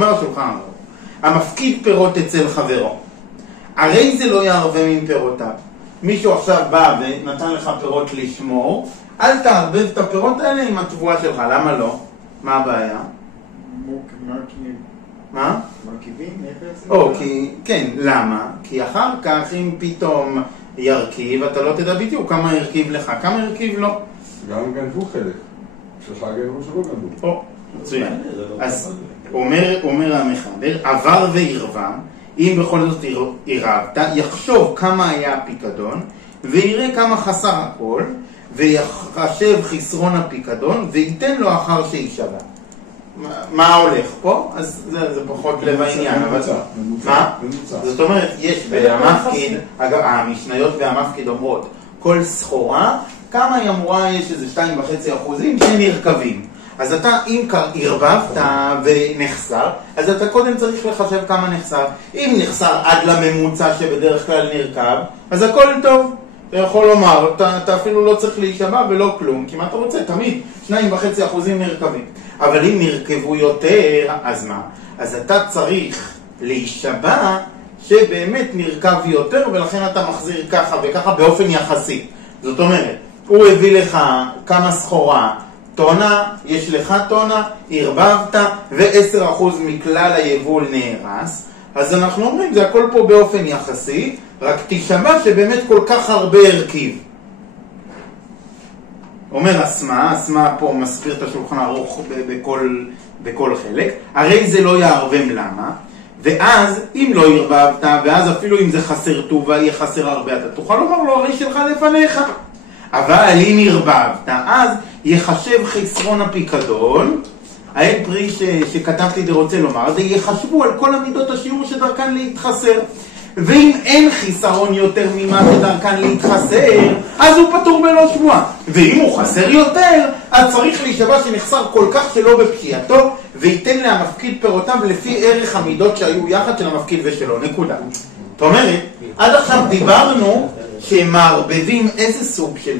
אומר השולחן ערוך, המפקיד פירות אצל חברו, הרי זה לא יערבב עם פירותיו. מישהו עכשיו בא ונתן לך פירות לשמור, אל תערבב את הפירות האלה עם התבואה שלך. למה לא? מה הבעיה? מה? מרכיבים? כן, למה? כי אחר כך אם פתאום ירכיב, אתה לא תדע בדיוק כמה ירכיב לך, כמה ירכיב לא. גם גנבו חלק, שלך גנבו שלא גנבו. מצוין. אז אומר המחבר, עבר וערבם, אם בכל זאת עירבת, יחשוב כמה היה הפיקדון, ויראה כמה חסר הכל, ויחשב חסרון הפיקדון, וייתן לו אחר שישבע. מה הולך פה? אז זה פחות לב העניין. מה? זאת אומרת, יש במפקיד, אגב, המשניות והמפקיד אומרות, כל סחורה, כמה היא אמורה, יש איזה 2.5% שנרכבים. אז אתה, אם ערבבת ונחסר, אז אתה קודם צריך לחשב כמה נחסר. אם נחסר עד לממוצע שבדרך כלל נרכב, אז הכל טוב. אתה יכול לומר, אתה אפילו לא צריך להישבע ולא כלום, כי מה אתה רוצה? תמיד 2.5% נרכבים. אבל אם נרכבו יותר, אז מה? אז אתה צריך להישבע שבאמת נרכב יותר, ולכן אתה מחזיר ככה וככה באופן יחסי. זאת אומרת, הוא הביא לך כמה סחורה, טונה, יש לך טונה, ערבבת, ו10% מכלל היבול נהרס. אז אנחנו אומרים, זה הכל פה באופן יחסי, רק תשמע שבאמת כל כך הרבה הרכיב. אומר אסמה פה מסביר את השולחן ערוך בכל חלק, הרי זה לא יערבם למה, ואז אם לא ערבבת, ואז אפילו אם זה חסר טובה, יהיה חסר הרבה, אתה תוכל לומר לו, הרי שלך לפניך. אבל אם ערבבת, אז יחשב חסרון הפיקדון, האין פרי שכתבתי די רוצה לומר, זה יחשבו על כל המידות השיעור שדרכן להתחסר. ואם אין חיסרון יותר ממה שדרכן להתחסר, אז הוא פטור בלא שבועה. ואם הוא חסר יותר, אז צריך להישבע שנחסר כל כך שלא בפקיעתו, וייתן להמפקיד פירותיו לפי ערך המידות שהיו יחד של המפקיד ושלו. נקודה. זאת אומרת, עד עכשיו דיברנו שמערבבים איזה סוג של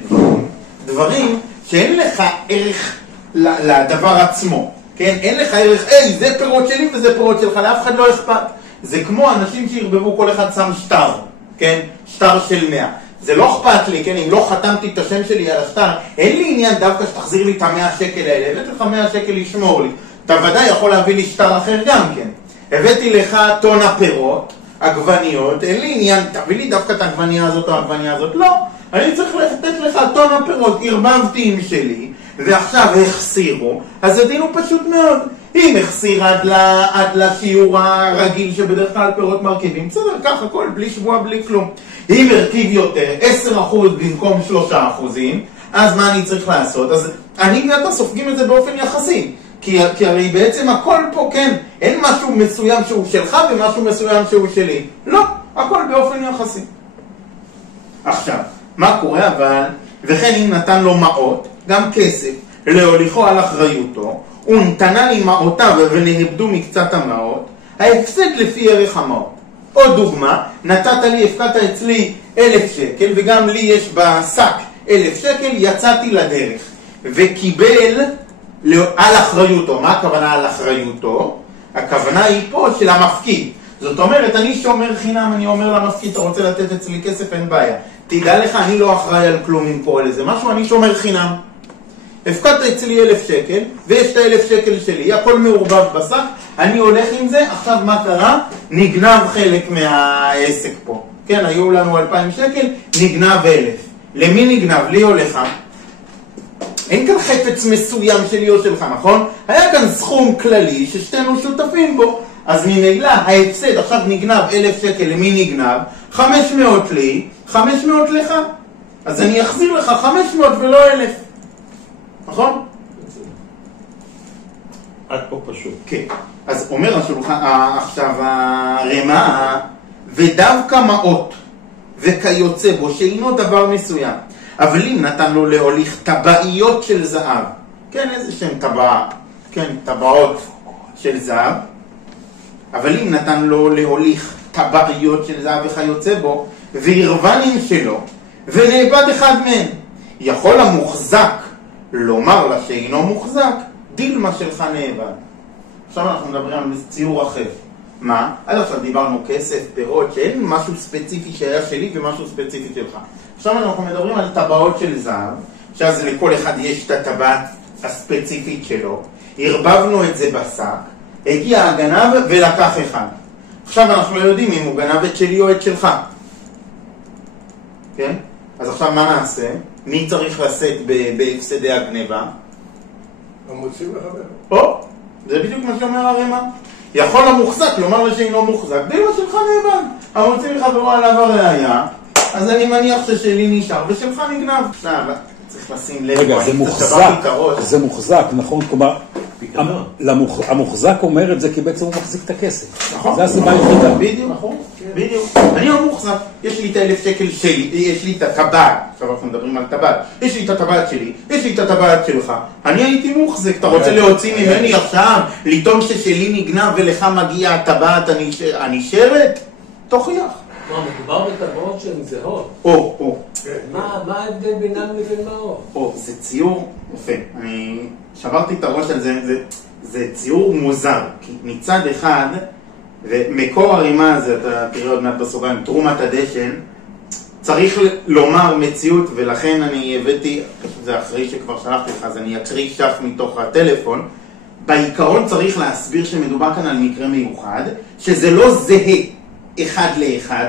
דברים שאין לך ערך לדבר עצמו. כן? אין לך ערך, זה פירות שלי וזה פירות שלך, לאף אחד לא אכפת. זה כמו אנשים שירבבו כל אחד שם שטר, כן? שטר של 100. זה לא אכפת לי, כן? אם לא חתמתי את השם שלי על השטר, אין לי עניין דווקא שתחזיר לי את 100 שקל האלה, הבאתי לך 100 שקל לשמור לי. אתה ודאי יכול להביא לי שטר אחר גם, כן? הבאתי לך טונה פירות, עגבניות, אין לי עניין, תביא לי דווקא את העגבניה הזאת או העגבניה הזאת, לא. אני צריך לתת לך טונה פירות, ערבבתי עם שלי, ועכשיו החסירו, אז הדין הוא פשוט מאוד. אם החסיר עד לשיעור הרגיל שבדרך כלל פירות מרכיבים, בסדר, ככה הכל, בלי שבוע, בלי כלום. אם הרכיב יותר, 10% במקום 3%, אז מה אני צריך לעשות? אז אני ואתה סופגים את זה באופן יחסי. כי הרי בעצם הכל פה, כן, אין משהו מסוים שהוא שלך ומשהו מסוים שהוא שלי. לא, הכל באופן יחסי. עכשיו, מה קורה אבל, וכן אם נתן לו מעות, גם כסף, להוליכו על אחריותו, ונתנה לי מעותיו ונהבדו מקצת המעות, ההפסד לפי ערך המעות. עוד דוגמה, נתת לי, הפקדת אצלי 1,000 שקל, וגם לי יש בשק 1,000 שקל, יצאתי לדרך, וקיבל על אחריותו. מה הכוונה על אחריותו? הכוונה היא פה של המפקיד. זאת אומרת, אני שומר חינם, אני אומר למפקיד, אתה רוצה לתת אצלי כסף, אין בעיה. תדע לך, אני לא אחראי על כלום עם פה איזה משהו, אני שומר חינם. הפקדת אצלי 1,000 שקל, ויש את 1,000 שקל שלי, הכל מעורבב בשק, אני הולך עם זה, עכשיו מה קרה? נגנב חלק מהעסק פה. כן, היו לנו 2,000 שקל, נגנב 1,000. למי נגנב? לי או לך? אין כאן חפץ מסוים שלי או שלך, נכון? היה כאן סכום כללי ששתינו שותפים בו. אז ממילא ההפסד, עכשיו נגנב 1,000 שקל, למי נגנב? 500 לי, 500 לך. אז אני אחזיר לך 500 ולא 1,000. נכון? עד פה פשוט. כן. אז אומר השולחן, עכשיו הרמה, ודווקא מעות וכיוצא בו, שאינו דבר מסוים. אבל אם נתן לו להוליך טבעיות של זהב, כן, איזה שם טבעה, כן, טבעות של זהב, אבל אם נתן לו להוליך טבעיות של זהב וכיוצא בו, והרבנים שלו, ונאבד אחד מהם, יכול המוחזק לומר לה שאינו מוחזק, דילמה שלך נאבד. עכשיו אנחנו מדברים על ציור אחר. מה? עד עכשיו דיברנו כסף, פירות, שאין משהו ספציפי שהיה שלי ומשהו ספציפי שלך. עכשיו אנחנו מדברים על טבעות של זהב, שאז לכל אחד יש את הטבעת הספציפית שלו. הרבבנו את זה בשק, הגיע הגנב ולקח אחד. עכשיו אנחנו לא יודעים אם הוא גנב את שלי או את שלך. כן? אז עכשיו מה נעשה? מי צריך לשאת בהפסדי הגניבה? המוציא מחבר. או, זה בדיוק מה שאומר הרמ"א. יכול המוחזק לומר לשאינו מוחזק, דילמה שלך נאבד. המוציא מחברו עליו הראייה, אז אני מניח ששלי נשאר ושלך נגנב. צריך לשים לב. רגע, זה מוחזק, נכון? כלומר, המוחזק אומר את זה כי בעצם הוא מחזיק את הכסף. נכון. זה הסיבה היחידה. בדיוק, נכון. בדיוק. אני המוחזק, יש לי את 1,000 שקל שלי, יש לי את הטבעת, עכשיו אנחנו מדברים על טבעת, יש לי את הטבעת שלי, יש לי את הטבעת שלך, אני הייתי מוחזק, אתה רוצה להוציא ממני עכשיו, לטעון ששלי נגנב ולך מגיע הטבעת הנשארת? תוכיח. מה, מדובר בטבעות שהן זהות? או. מה ההבדל בינם לבין מעות? זה ציור, יפה, אני שברתי את הראש על זה, זה ציור מוזר, כי מצד אחד, ומקור הרימה הזה, אתה תראה עוד מעט בסוגריים, תרומת הדשן, צריך לומר מציאות, ולכן אני הבאתי, זה אחרי שכבר שלחתי לך, אז אני אקריא שח מתוך הטלפון, בעיקרון צריך להסביר שמדובר כאן על מקרה מיוחד, שזה לא זהה אחד לאחד,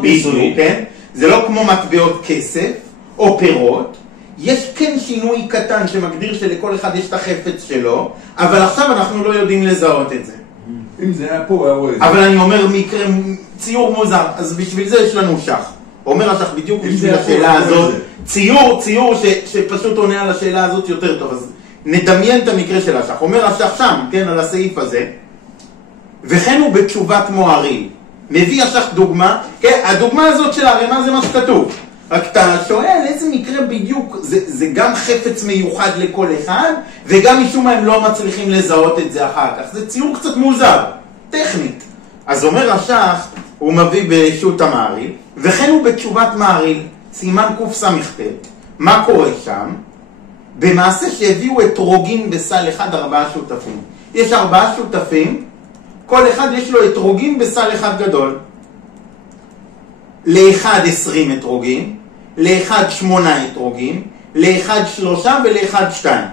בדיוק, כן? זה לא כמו מטבעות כסף או פירות, יש כן שינוי קטן שמגדיר שלכל אחד יש את החפץ שלו, אבל עכשיו אנחנו לא יודעים לזהות את זה. אם זה היה פה, היה רואה את זה. אבל אני אומר מקרה, ציור מוזר, אז בשביל זה יש לנו שח. אומר השח בדיוק בשביל השאלה הזאת, ציור שפשוט עונה על השאלה הזאת יותר טוב, אז נדמיין את המקרה של השח. אומר השח שם, כן, על הסעיף הזה, וכן הוא בתשובת מועריל. מביא השח דוגמה, כן, הדוגמה הזאת של הרמ"א זה מה שכתוב. רק אתה שואל איזה מקרה בדיוק, זה גם חפץ מיוחד לכל אחד, וגם משום מה הם לא מצליחים לזהות את זה אחר כך. זה ציור קצת מוזר, טכנית. אז אומר השח, הוא מביא בשו"ת המעריל, וכן הוא בתשובת מעריל, סימן קס"ט, מה קורה שם? במעשה שהביאו אתרוגים בסל אחד 4 שותפים. יש 4 שותפים, כל אחד יש לו אתרוגים בסל אחד גדול. לאחד 20 אתרוגים, לאחד 8 אתרוגים, לאחד 3 ולאחד 2.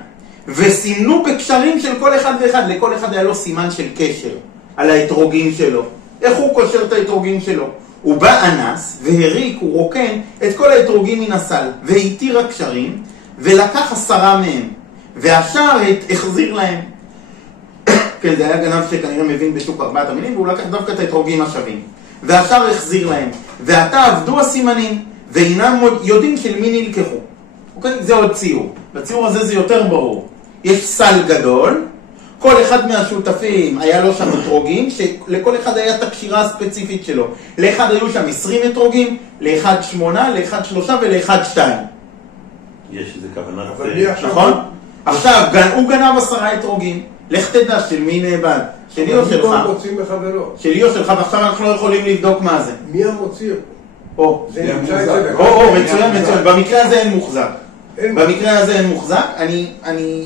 וסימנו בקשרים של כל אחד ואחד, לכל אחד היה לו סימן של קשר על האתרוגים שלו. איך הוא קושר את האתרוגים שלו? הוא בא אנס והריק, הוא רוקן את כל האתרוגים מן הסל, והתיר הקשרים, ולקח 10 מהם, והשאר החזיר להם. כן, זה היה גנב שכנראה מבין בשוק 4 המינים, והוא לקח דווקא את האתרוגים השווים. והשאר החזיר להם, ועתה עבדו הסימנים, ואינם יודעים של מי נלקחו. אוקיי? זה עוד ציור. בציור הזה זה יותר ברור. יש סל גדול, כל אחד מהשותפים היה לו שם אתרוגים, שלכל אחד היה את הקשירה הספציפית שלו. לאחד היו שם 20 אתרוגים, לאחד 8, לאחד 3 ולאחד 2. יש איזה כוונת... נכון? עכשיו, הוא גנב 10 אתרוגים. לך תדע של מי נאבד. שלי או שלך? שלי או שלך, ועכשיו אנחנו לא יכולים לבדוק מה זה. מי המוציא? זה נמצא אצל... מצוין. במקרה הזה אין מוחזק. במקרה הזה אין מוחזק. אני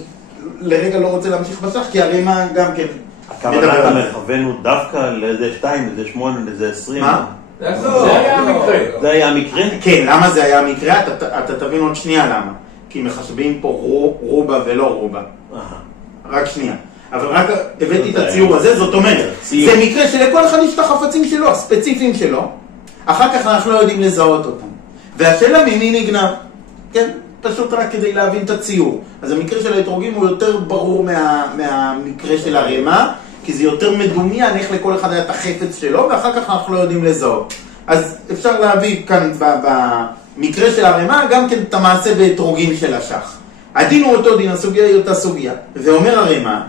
לרגע לא רוצה להמשיך בשח, כי הרמ"א גם כן... הכוונת המכוון הוא דווקא לאיזה 2, לאיזה 8, לאיזה 20. מה? זה היה המקרה. זה היה המקרה? כן, למה זה היה המקרה? אתה תבין עוד שנייה למה. כי מחשבים פה רובה ולא רובה. רק שנייה. אבל רק הבאתי את הציור הזה, זאת אומרת, זה מקרה שלכל אחד יש את החפצים שלו, הספציפיים שלו, אחר כך אנחנו לא יודעים לזהות אותם. והשאלה ממי נגנב, כן? פשוט רק כדי להבין את הציור. אז המקרה של האתרוגים הוא יותר ברור מהמקרה של הרמ"א, כי זה יותר מדומיין איך לכל אחד היה את החפץ שלו, ואחר כך אנחנו לא יודעים לזהות. אז אפשר להביא כאן במקרה של הרמ"א גם כן את המעשה באתרוגים של השח. הדין הוא אותו דין, הסוגיה היא אותה סוגיה. ואומר הרמ"א,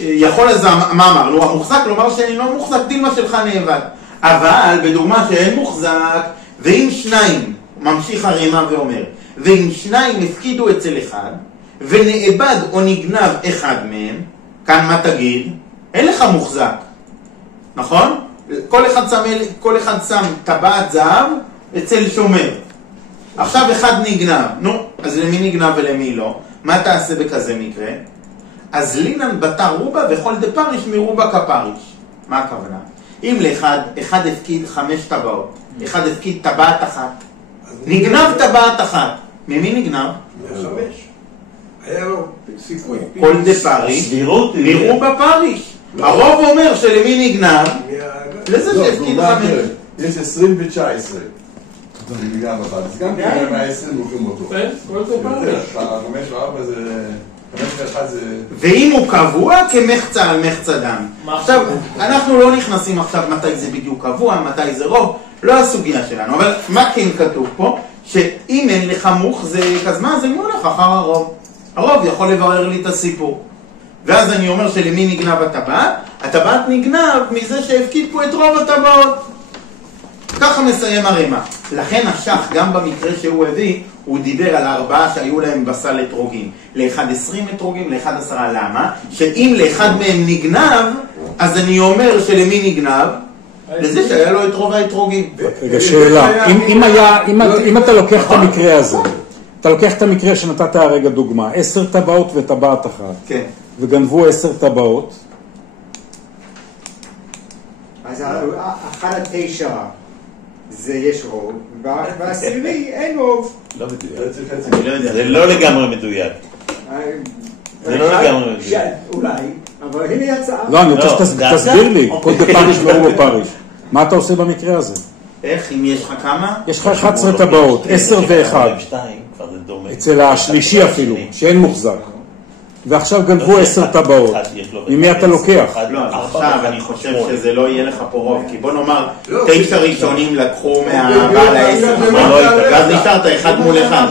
יכול לזה, מה אמרנו? המוחזק, לומר שאינו מוחזק, דילמה שלך נאבד. אבל בדוגמה שאין מוחזק, ואם 2, ממשיך הרמ"א ואומר, ואם 2 הפקידו אצל אחד, ונאבד או נגנב אחד מהם, כאן מה תגיד? אין לך מוחזק, נכון? כל אחד שם טבעת זהב אצל שומר. עכשיו אחד נגנב, נו, אז למי נגנב ולמי לא? מה תעשה בכזה מקרה? אז לינן בתא רובה וכל דפריש מרובה כפריש. מה הכוונה? אם לאחד הפקיד 5 טבעות, אחד הפקיד טבעת אחת, נגנב טבעת אחת. ממי נגנב? 5. היה לו סיכוי. כל דפריש מרובה פריש. הרוב אומר שלמי נגנב? לזה שהפקיד 5. יש 20 ו-19. נגנב אחד. אז גם כן 120 לוקחים אותו. כל זה פריש. 5 ו-4 זה... 5 ו-1 זה... ואם הוא קבוע כמחצה על מחצה דם. עכשיו, אנחנו לא נכנסים עכשיו מתי זה בדיוק קבוע, מתי זה רוב, לא הסוגיה שלנו. אבל מה כן כתוב פה? שאם אין לך מוחזק, אז מה? אז אני הולך אחר הרוב. הרוב יכול לברר לי את הסיפור. ואז אני אומר שלמי נגנב הטבעת? הטבעת נגנב מזה שהפקיד פה את רוב הטבעות. ככה מסיים הרמ"א. לכן השח, גם במקרה שהוא הביא, הוא דיבר על 4 שהיו להם בסל אתרוגים. לאחד 20 אתרוגים, לאחד 10. למה? שאם לאחד מהם נגנב, אז אני אומר שלמי נגנב? לזה שהיה לו את רוב האתרוגים. רגע, שאלה. אם אתה לוקח את המקרה הזה, אתה לוקח את המקרה שנתת הרגע דוגמה, 10 טבעות וטבעת אחת. כן. וגנבו 10 טבעות. אז 1 עד 9 זה יש רוב, והעשירי אין רוב. לא מדויק. זה לא לגמרי מדויק. זה לא לגמרי מדויק. אולי, אבל הנה הצעה. לא, אני רוצה שתסביר לי, כל דפריש מרובה פריש. מה אתה עושה במקרה הזה? איך, אם יש לך כמה? יש לך 11 טבעות, 10 ו-1. אצל השלישי אפילו, שאין מוחזק. ועכשיו גנבו 10 טבעות. ממי אתה לוקח? לא, עכשיו אני חושב שזה לא יהיה לך פה רוב, כי בוא נאמר, 9 ראשונים לקחו מהבעל ה-10, ואז נשארת 1 מול 1.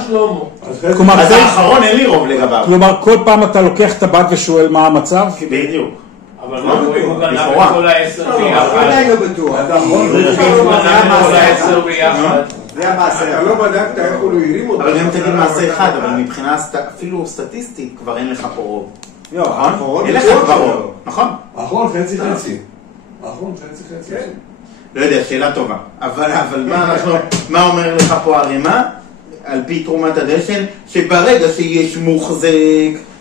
אז האחרון אין לי רוב לגביו. כלומר, כל פעם אתה לוקח טבעת ושואל מה המצב? בדיוק. אבל מה הוא גנב את כל 10 ביחד? עדיין לא בטוח. הוא גנב את כל 10 ביחד. זה המעשה. אתה לא בדקת איך הוא לא הרים אותו. אבל גם תגיד מעשה אחד, אבל מבחינה אפילו סטטיסטית כבר אין לך פה רוב. נכון? אין לך כבר רוב, נכון? האחרון חצי חצי. האחרון חצי חצי. לא יודע, שאלה טובה. אבל מה אומר לך פה הרמ"א? על פי תרומת הדשן, שברגע שיש מוחזק,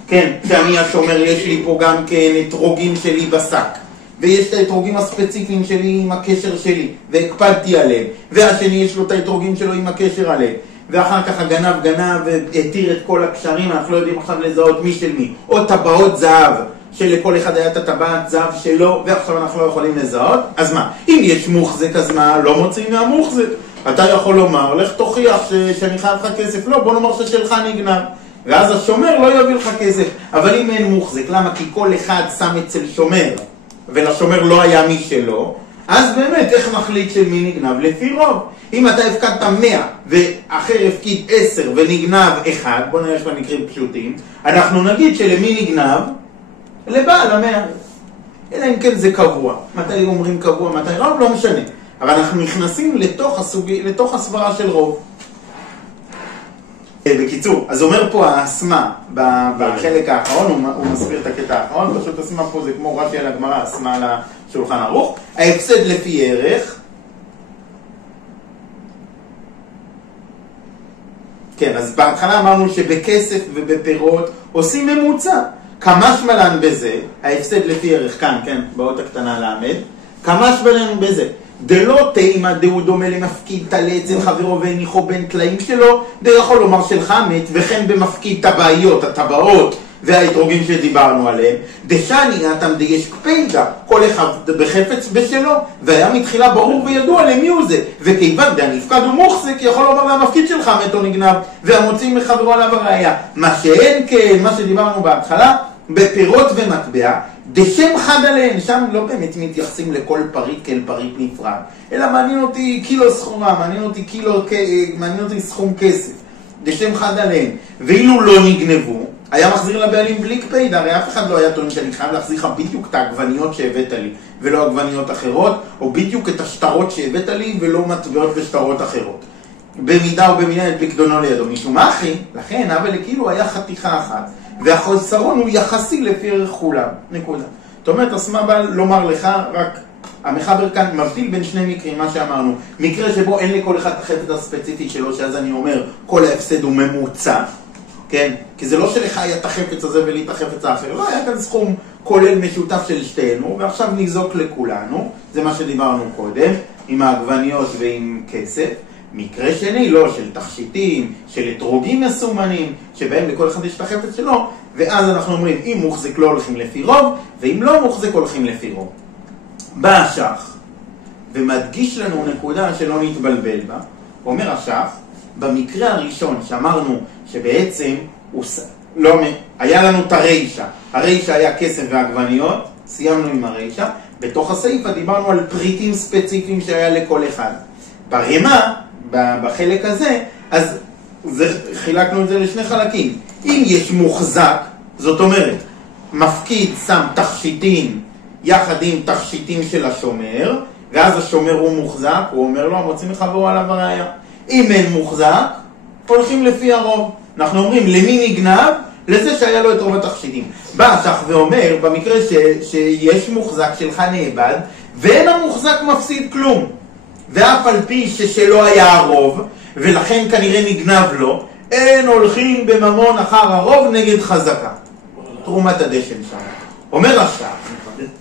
כן, שאני השומר, יש לי פה גם כן אתרוגים שלי בשק. ויש את האתרוגים הספציפיים שלי עם הקשר שלי, והקפדתי עליהם. והשני יש לו את האתרוגים שלו עם הקשר עליהם. ואחר כך הגנב והתיר את כל הקשרים, אנחנו לא יודעים עכשיו לזהות מי של מי. או טבעות זהב, שלכל אחד היה את הטבעת זהב שלו, ועכשיו אנחנו לא יכולים לזהות. אז מה? אם יש מוחזק, אז מה? לא מוצאים מהמוחזק. אתה יכול לומר, לך תוכיח שאני חייב לך כסף. לא, בוא נאמר ששלך נגנב. ואז השומר לא יביא לך כסף. אבל אם אין מוחזק, למה? כי כל אחד שם אצל שומר. ולשומר לא היה מי שלו, אז באמת איך מחליט של מי נגנב? לפי רוב. אם אתה הפקדת 100 ואחר הפקיד 10 ונגנב 1, בוא נראה שלה מקרים פשוטים, אנחנו נגיד שלמי נגנב? לבעל 100. אלא אם כן זה קבוע. מתי אומרים קבוע, מתי רוב? לא משנה. אבל אנחנו נכנסים לתוך הסברה של רוב. בקיצור, אז אומר פה האסמה בחלק האחרון, הוא מסביר את הקטע האחרון, פשוט אסמה פה זה כמו רש"י על הגמרא, אסמה על השולחן ערוך. ההפסד לפי ערך, כן, אז בהתחלה אמרנו שבכסף ובפירות עושים ממוצע. כמה שמלן בזה, ההפסד לפי ערך כאן, כן, באות הקטנה לעמד, כמה שמלן בזה. דלא תימא דהו דומה למפקיד תלה אצל חברו והניחו בין טלאים שלו, דה יכול לומר שלך מת, וכן במפקיד טבעיות, הטבעות והאתרוגים שדיברנו עליהם, דשני אתם דיש קפידה, כל אחד בחפץ בשלו, והיה מתחילה ברור וידוע למי הוא זה, וכיוון דנפקד ומוחזק יכול לומר למפקיד שלך מת או נגנב, והמוצאים מחברו עליו הראייה. מה שאין כן, מה שדיברנו בהתחלה, בפירות ומטבע, דשם חד עליהן, שם לא באמת מתייחסים לכל פריט כאל פריט נפרד, אלא מעניין אותי קילו סחורה, מעניין אותי סכום כסף, דשם חד עליהן. ואילו לא נגנבו, היה מחזיר לבעלים בלי קפידה, הרי אף אחד לא היה טוען שאני חייב להחזיר לך בדיוק את העגבניות שהבאת לי, ולא עגבניות אחרות, או בדיוק את השטרות שהבאת לי, ולא מטבעות ושטרות אחרות. במידה ובמידה את פקדונו לידו, משום אחי, לכן אבל כאילו היה חתיכה אחת, והחסרון הוא יחסי לפי ערך כולם, נקודה. זאת אומרת, אסמה בא לומר לך, רק המחבר כאן מבדיל בין שני מקרים, מה שאמרנו, מקרה שבו אין לכל אחד את החפץ הספציפי שלו, שאז אני אומר, כל ההפסד הוא ממוצע, כן? כי זה לא שלך היה את החפץ הזה ולי את החפץ האחר, לא, היה כאן סכום כולל משותף של שתינו, ועכשיו נזוק לכולנו, זה מה שדיברנו קודם, עם העגבניות ועם כסף. מקרה שני, לא, של תכשיטים, של אתרוגים מסומנים, שבהם לכל אחד יש את החפץ שלו, ואז אנחנו אומרים, אם מוחזק לא הולכים לפי רוב, ואם לא מוחזק הולכים לפי רוב. בא השח, ומדגיש לנו נקודה שלא נתבלבל בה, אומר השח, במקרה הראשון שאמרנו שבעצם לא, היה לנו את הרישה, הרישה היה כסף ועגבניות, סיימנו עם הרישה, בתוך הסעיפה דיברנו על פריטים ספציפיים שהיה לכל אחד. ברמה, בחלק הזה, אז חילקנו את זה לשני חלקים. אם יש מוחזק, זאת אומרת, מפקיד שם תכשיטים יחד עם תכשיטים של השומר, ואז השומר הוא מוחזק, הוא אומר לו, מוצאים מחברו עליו הראיה. אם אין מוחזק, הולכים לפי הרוב. אנחנו אומרים, למי נגנב? לזה שהיה לו את רוב התכשיטים. בא השח ואומר, במקרה שיש מוחזק שלך נאבד, ואין המוחזק מפסיד כלום. ואף על פי ששלו היה הרוב, ולכן כנראה נגנב לו, אין הולכים בממון אחר הרוב נגד חזקה. תרומת הדשן שם. אומר השח,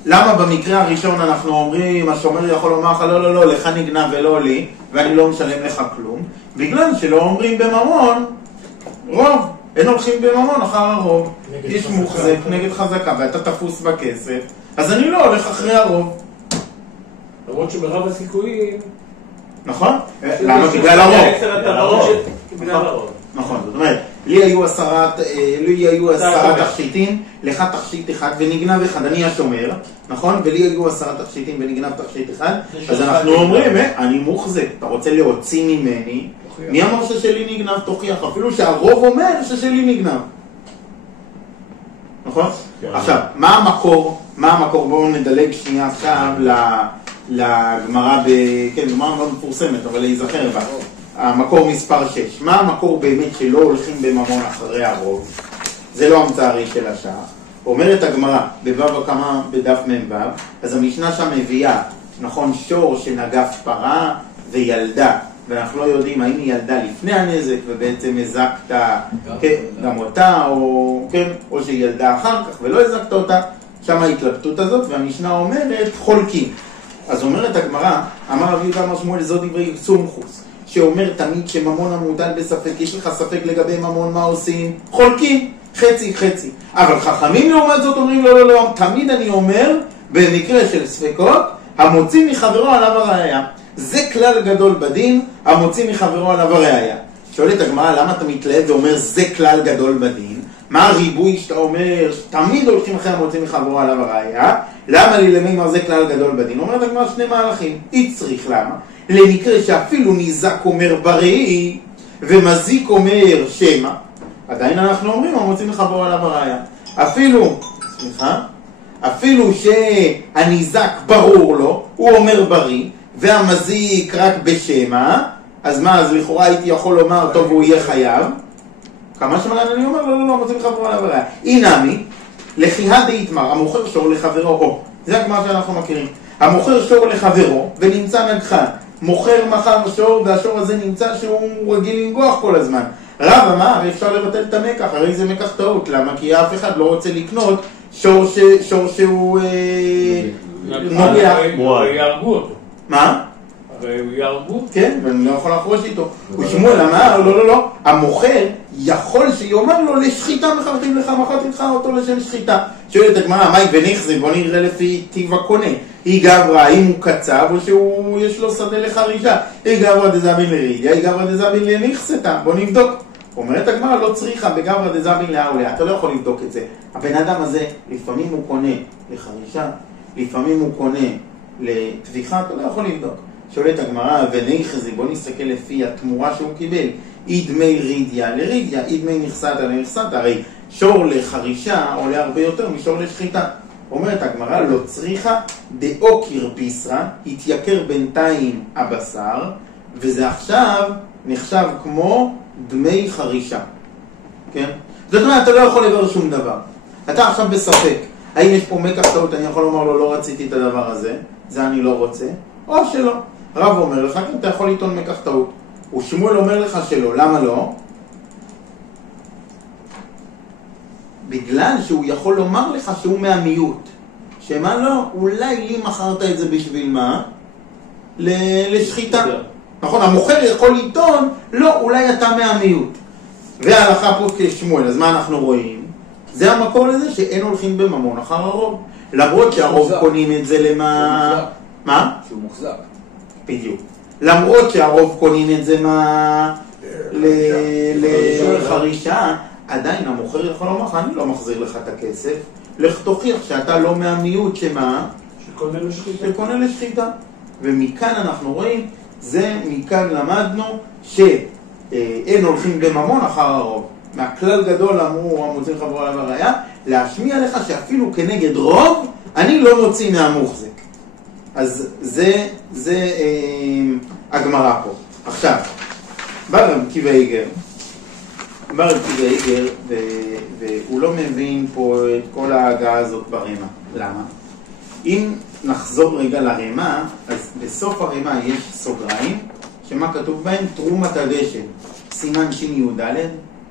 למה במקרה הראשון אנחנו אומרים, השומר יכול לומר לך, לא, לא, לא, לך נגנב ולא לי, ואני לא משלם לך כלום, בגלל שלא אומרים בממון, רוב, אין הולכים בממון אחר הרוב. יש מוחזק נגד חזקה, ואתה תפוס בכסף, אז אני לא הולך אחרי הרוב. למרות שברב הסיכויים... נכון? למה? בגלל הרוב. נכון, זאת אומרת, לי היו 10 תכשיטים, לך תכשיט אחד ונגנב אחד, אני השומר, נכון? ולי היו 10 תכשיטים ונגנב תכשיט אחד, אז אנחנו אומרים, אני מוחזק, אתה רוצה להוציא ממני, מי אמר ששלי נגנב? תוכיח, אפילו שהרוב אומר ששלי נגנב. נכון? עכשיו, מה המקור? בואו נדלג שנייה עכשיו לגמרא, כן, גמרא מאוד מפורסמת, אבל להיזכר בה. המקור מספר 6. מה המקור באמת שלא הולכים בממון אחרי הרוב? זה לא המצארי של השח. אומרת הגמרא, בבבא קמא בדף מ"ו, אז המשנה שם מביאה, נכון, שור שנגף פרה וילדה, ואנחנו לא יודעים האם היא ילדה לפני הנזק ובעצם הזקת גם אותה, או שהיא ילדה אחר כך ולא הזקת אותה, שם ההתלבטות הזאת, והמשנה אומרת חולקים. אז אומרת הגמרא, אמר רבי יהודה אמר שמואל, זו דברי סומכוס, שאומר תמיד שממון המוטל בספק, יש לך ספק לגבי ממון, מה עושים? חולקים, חצי חצי. אבל חכמים לעומת זאת אומרים לא, לא, לא, תמיד אני אומר, במקרה של ספקות, המוציא מחברו עליו הראיה. זה כלל גדול בדין, המוציא מחברו עליו הראיה. שואלת הגמרא, למה אתה מתלהב ואומר זה כלל גדול בדין? מה הריבוי שאתה אומר, תמיד הולכים אחרי המוציא מחברו עליו הראיה? למה לי למימר זה כלל גדול בדין? אומרת הגמרא שני מהלכים. אי צריך, למה? למקרה שאפילו ניזק אומר בריא, ומזיק אומר שמה, עדיין אנחנו אומרים, המוציא מחברו עליו הראיה. אפילו שהניזק ברור לו, הוא אומר בריא, והמזיק רק בשמה, אז מה, אז לכאורה הייתי יכול לומר, טוב, הוא יהיה חייב. כמה שמלן אני אומר, לא, לא, לא, מוציא מחברו עליו הראיה. אינמי, לחיהא דאיתמר, המוכר שור לחברו, זה הגמרא שאנחנו מכירים. המוכר שור לחברו ונמצא נגחן. מוכר מחר שור והשור הזה נמצא שהוא רגיל לנגוח כל הזמן. רב אמר, אפשר לבטל את המקח, הרי זה מקח טעות. למה? כי אף אחד לא רוצה לקנות שור שהוא נוגח. יהרגו אותו. מה? הרי הוא יהרגו. כן, ואני לא יכול לחרוש איתו. ושמואל אמר, לא, לא, לא, המוכר יכול שיאמר לו לשחיטה מחרטים לך, מחרתי לך אותו לשם שחיטה. שואלת הגמרא, מהי ונחזי? בוא נראה לפי טיב הקונה. היא גברא, האם הוא קצב או שיש לו שדה לחרישה. היא גברא דזבין לרידיה, היא גברא דזבין לנחסתה. בוא נבדוק. אומרת הגמרא, לא צריכה בגברא דזבין לאוליה. אתה לא יכול לבדוק את זה. הבן אדם הזה, לפעמים הוא קונה לחרישה, לפעמים הוא קונה לטביחה, אתה לא יכול לבדוק. שואלת הגמרא, ונחזי, בוא נסתכל לפי התמורה שהוא קיבל. אי דמי רידיה לרידיה, אי דמי נכסתה לנכסתה. הרי שור לחרישה עולה הרבה יותר משור לשחיטה. אומרת הגמרא, לא צריכה דאוקיר ביסרא, התייקר בינתיים הבשר, וזה עכשיו נחשב כמו דמי חרישה. כן? זאת אומרת, אתה לא יכול לברר שום דבר. אתה עכשיו בספק, האם יש פה מקח טעות, אני יכול לומר לו, לא רציתי את הדבר הזה, זה אני לא רוצה, או שלא. רב אומר לך, כן, אתה יכול לטעון מקח טעות. ושמואל אומר לך שלא, למה לא? בגלל שהוא יכול לומר לך שהוא מהמיעוט. שמה לא, אולי לי מכרת את זה בשביל מה? לשחיטה. נכון, המוכר יכול לטעון, לא, אולי אתה מהמיעוט. וההלכה פה כשמואל, אז מה אנחנו רואים? זה המקור לזה שאין הולכים בממון אחר הרוב. למרות שהרוב קונים את זה למה... מה? שהוא מוחזק. בדיוק. למרות שהרוב קונים את זה מה... לחרישה, עדיין המוכר יכול לומר לך, אני לא מחזיר לך את הכסף, לך תוכיח שאתה לא מהמיעוט שמה? שקונה לשחיטה. ומכאן אנחנו רואים, מכאן למדנו שאין הולכים בממון אחר הרוב. מהכלל גדול אמרו המוצאים חברו עליו הראיה, להשמיע לך שאפילו כנגד רוב, אני לא מוציא מהמוחזק. אז זה הגמרא פה. עכשיו, בא רב עקיבא איגר, והוא לא מבין פה את כל ההגעה הזאת ברמה. למה? אם נחזור רגע לרמה, אז בסוף הרמה יש סוגריים, שמה כתוב בהם? תרומת הדשן, סימן ש"י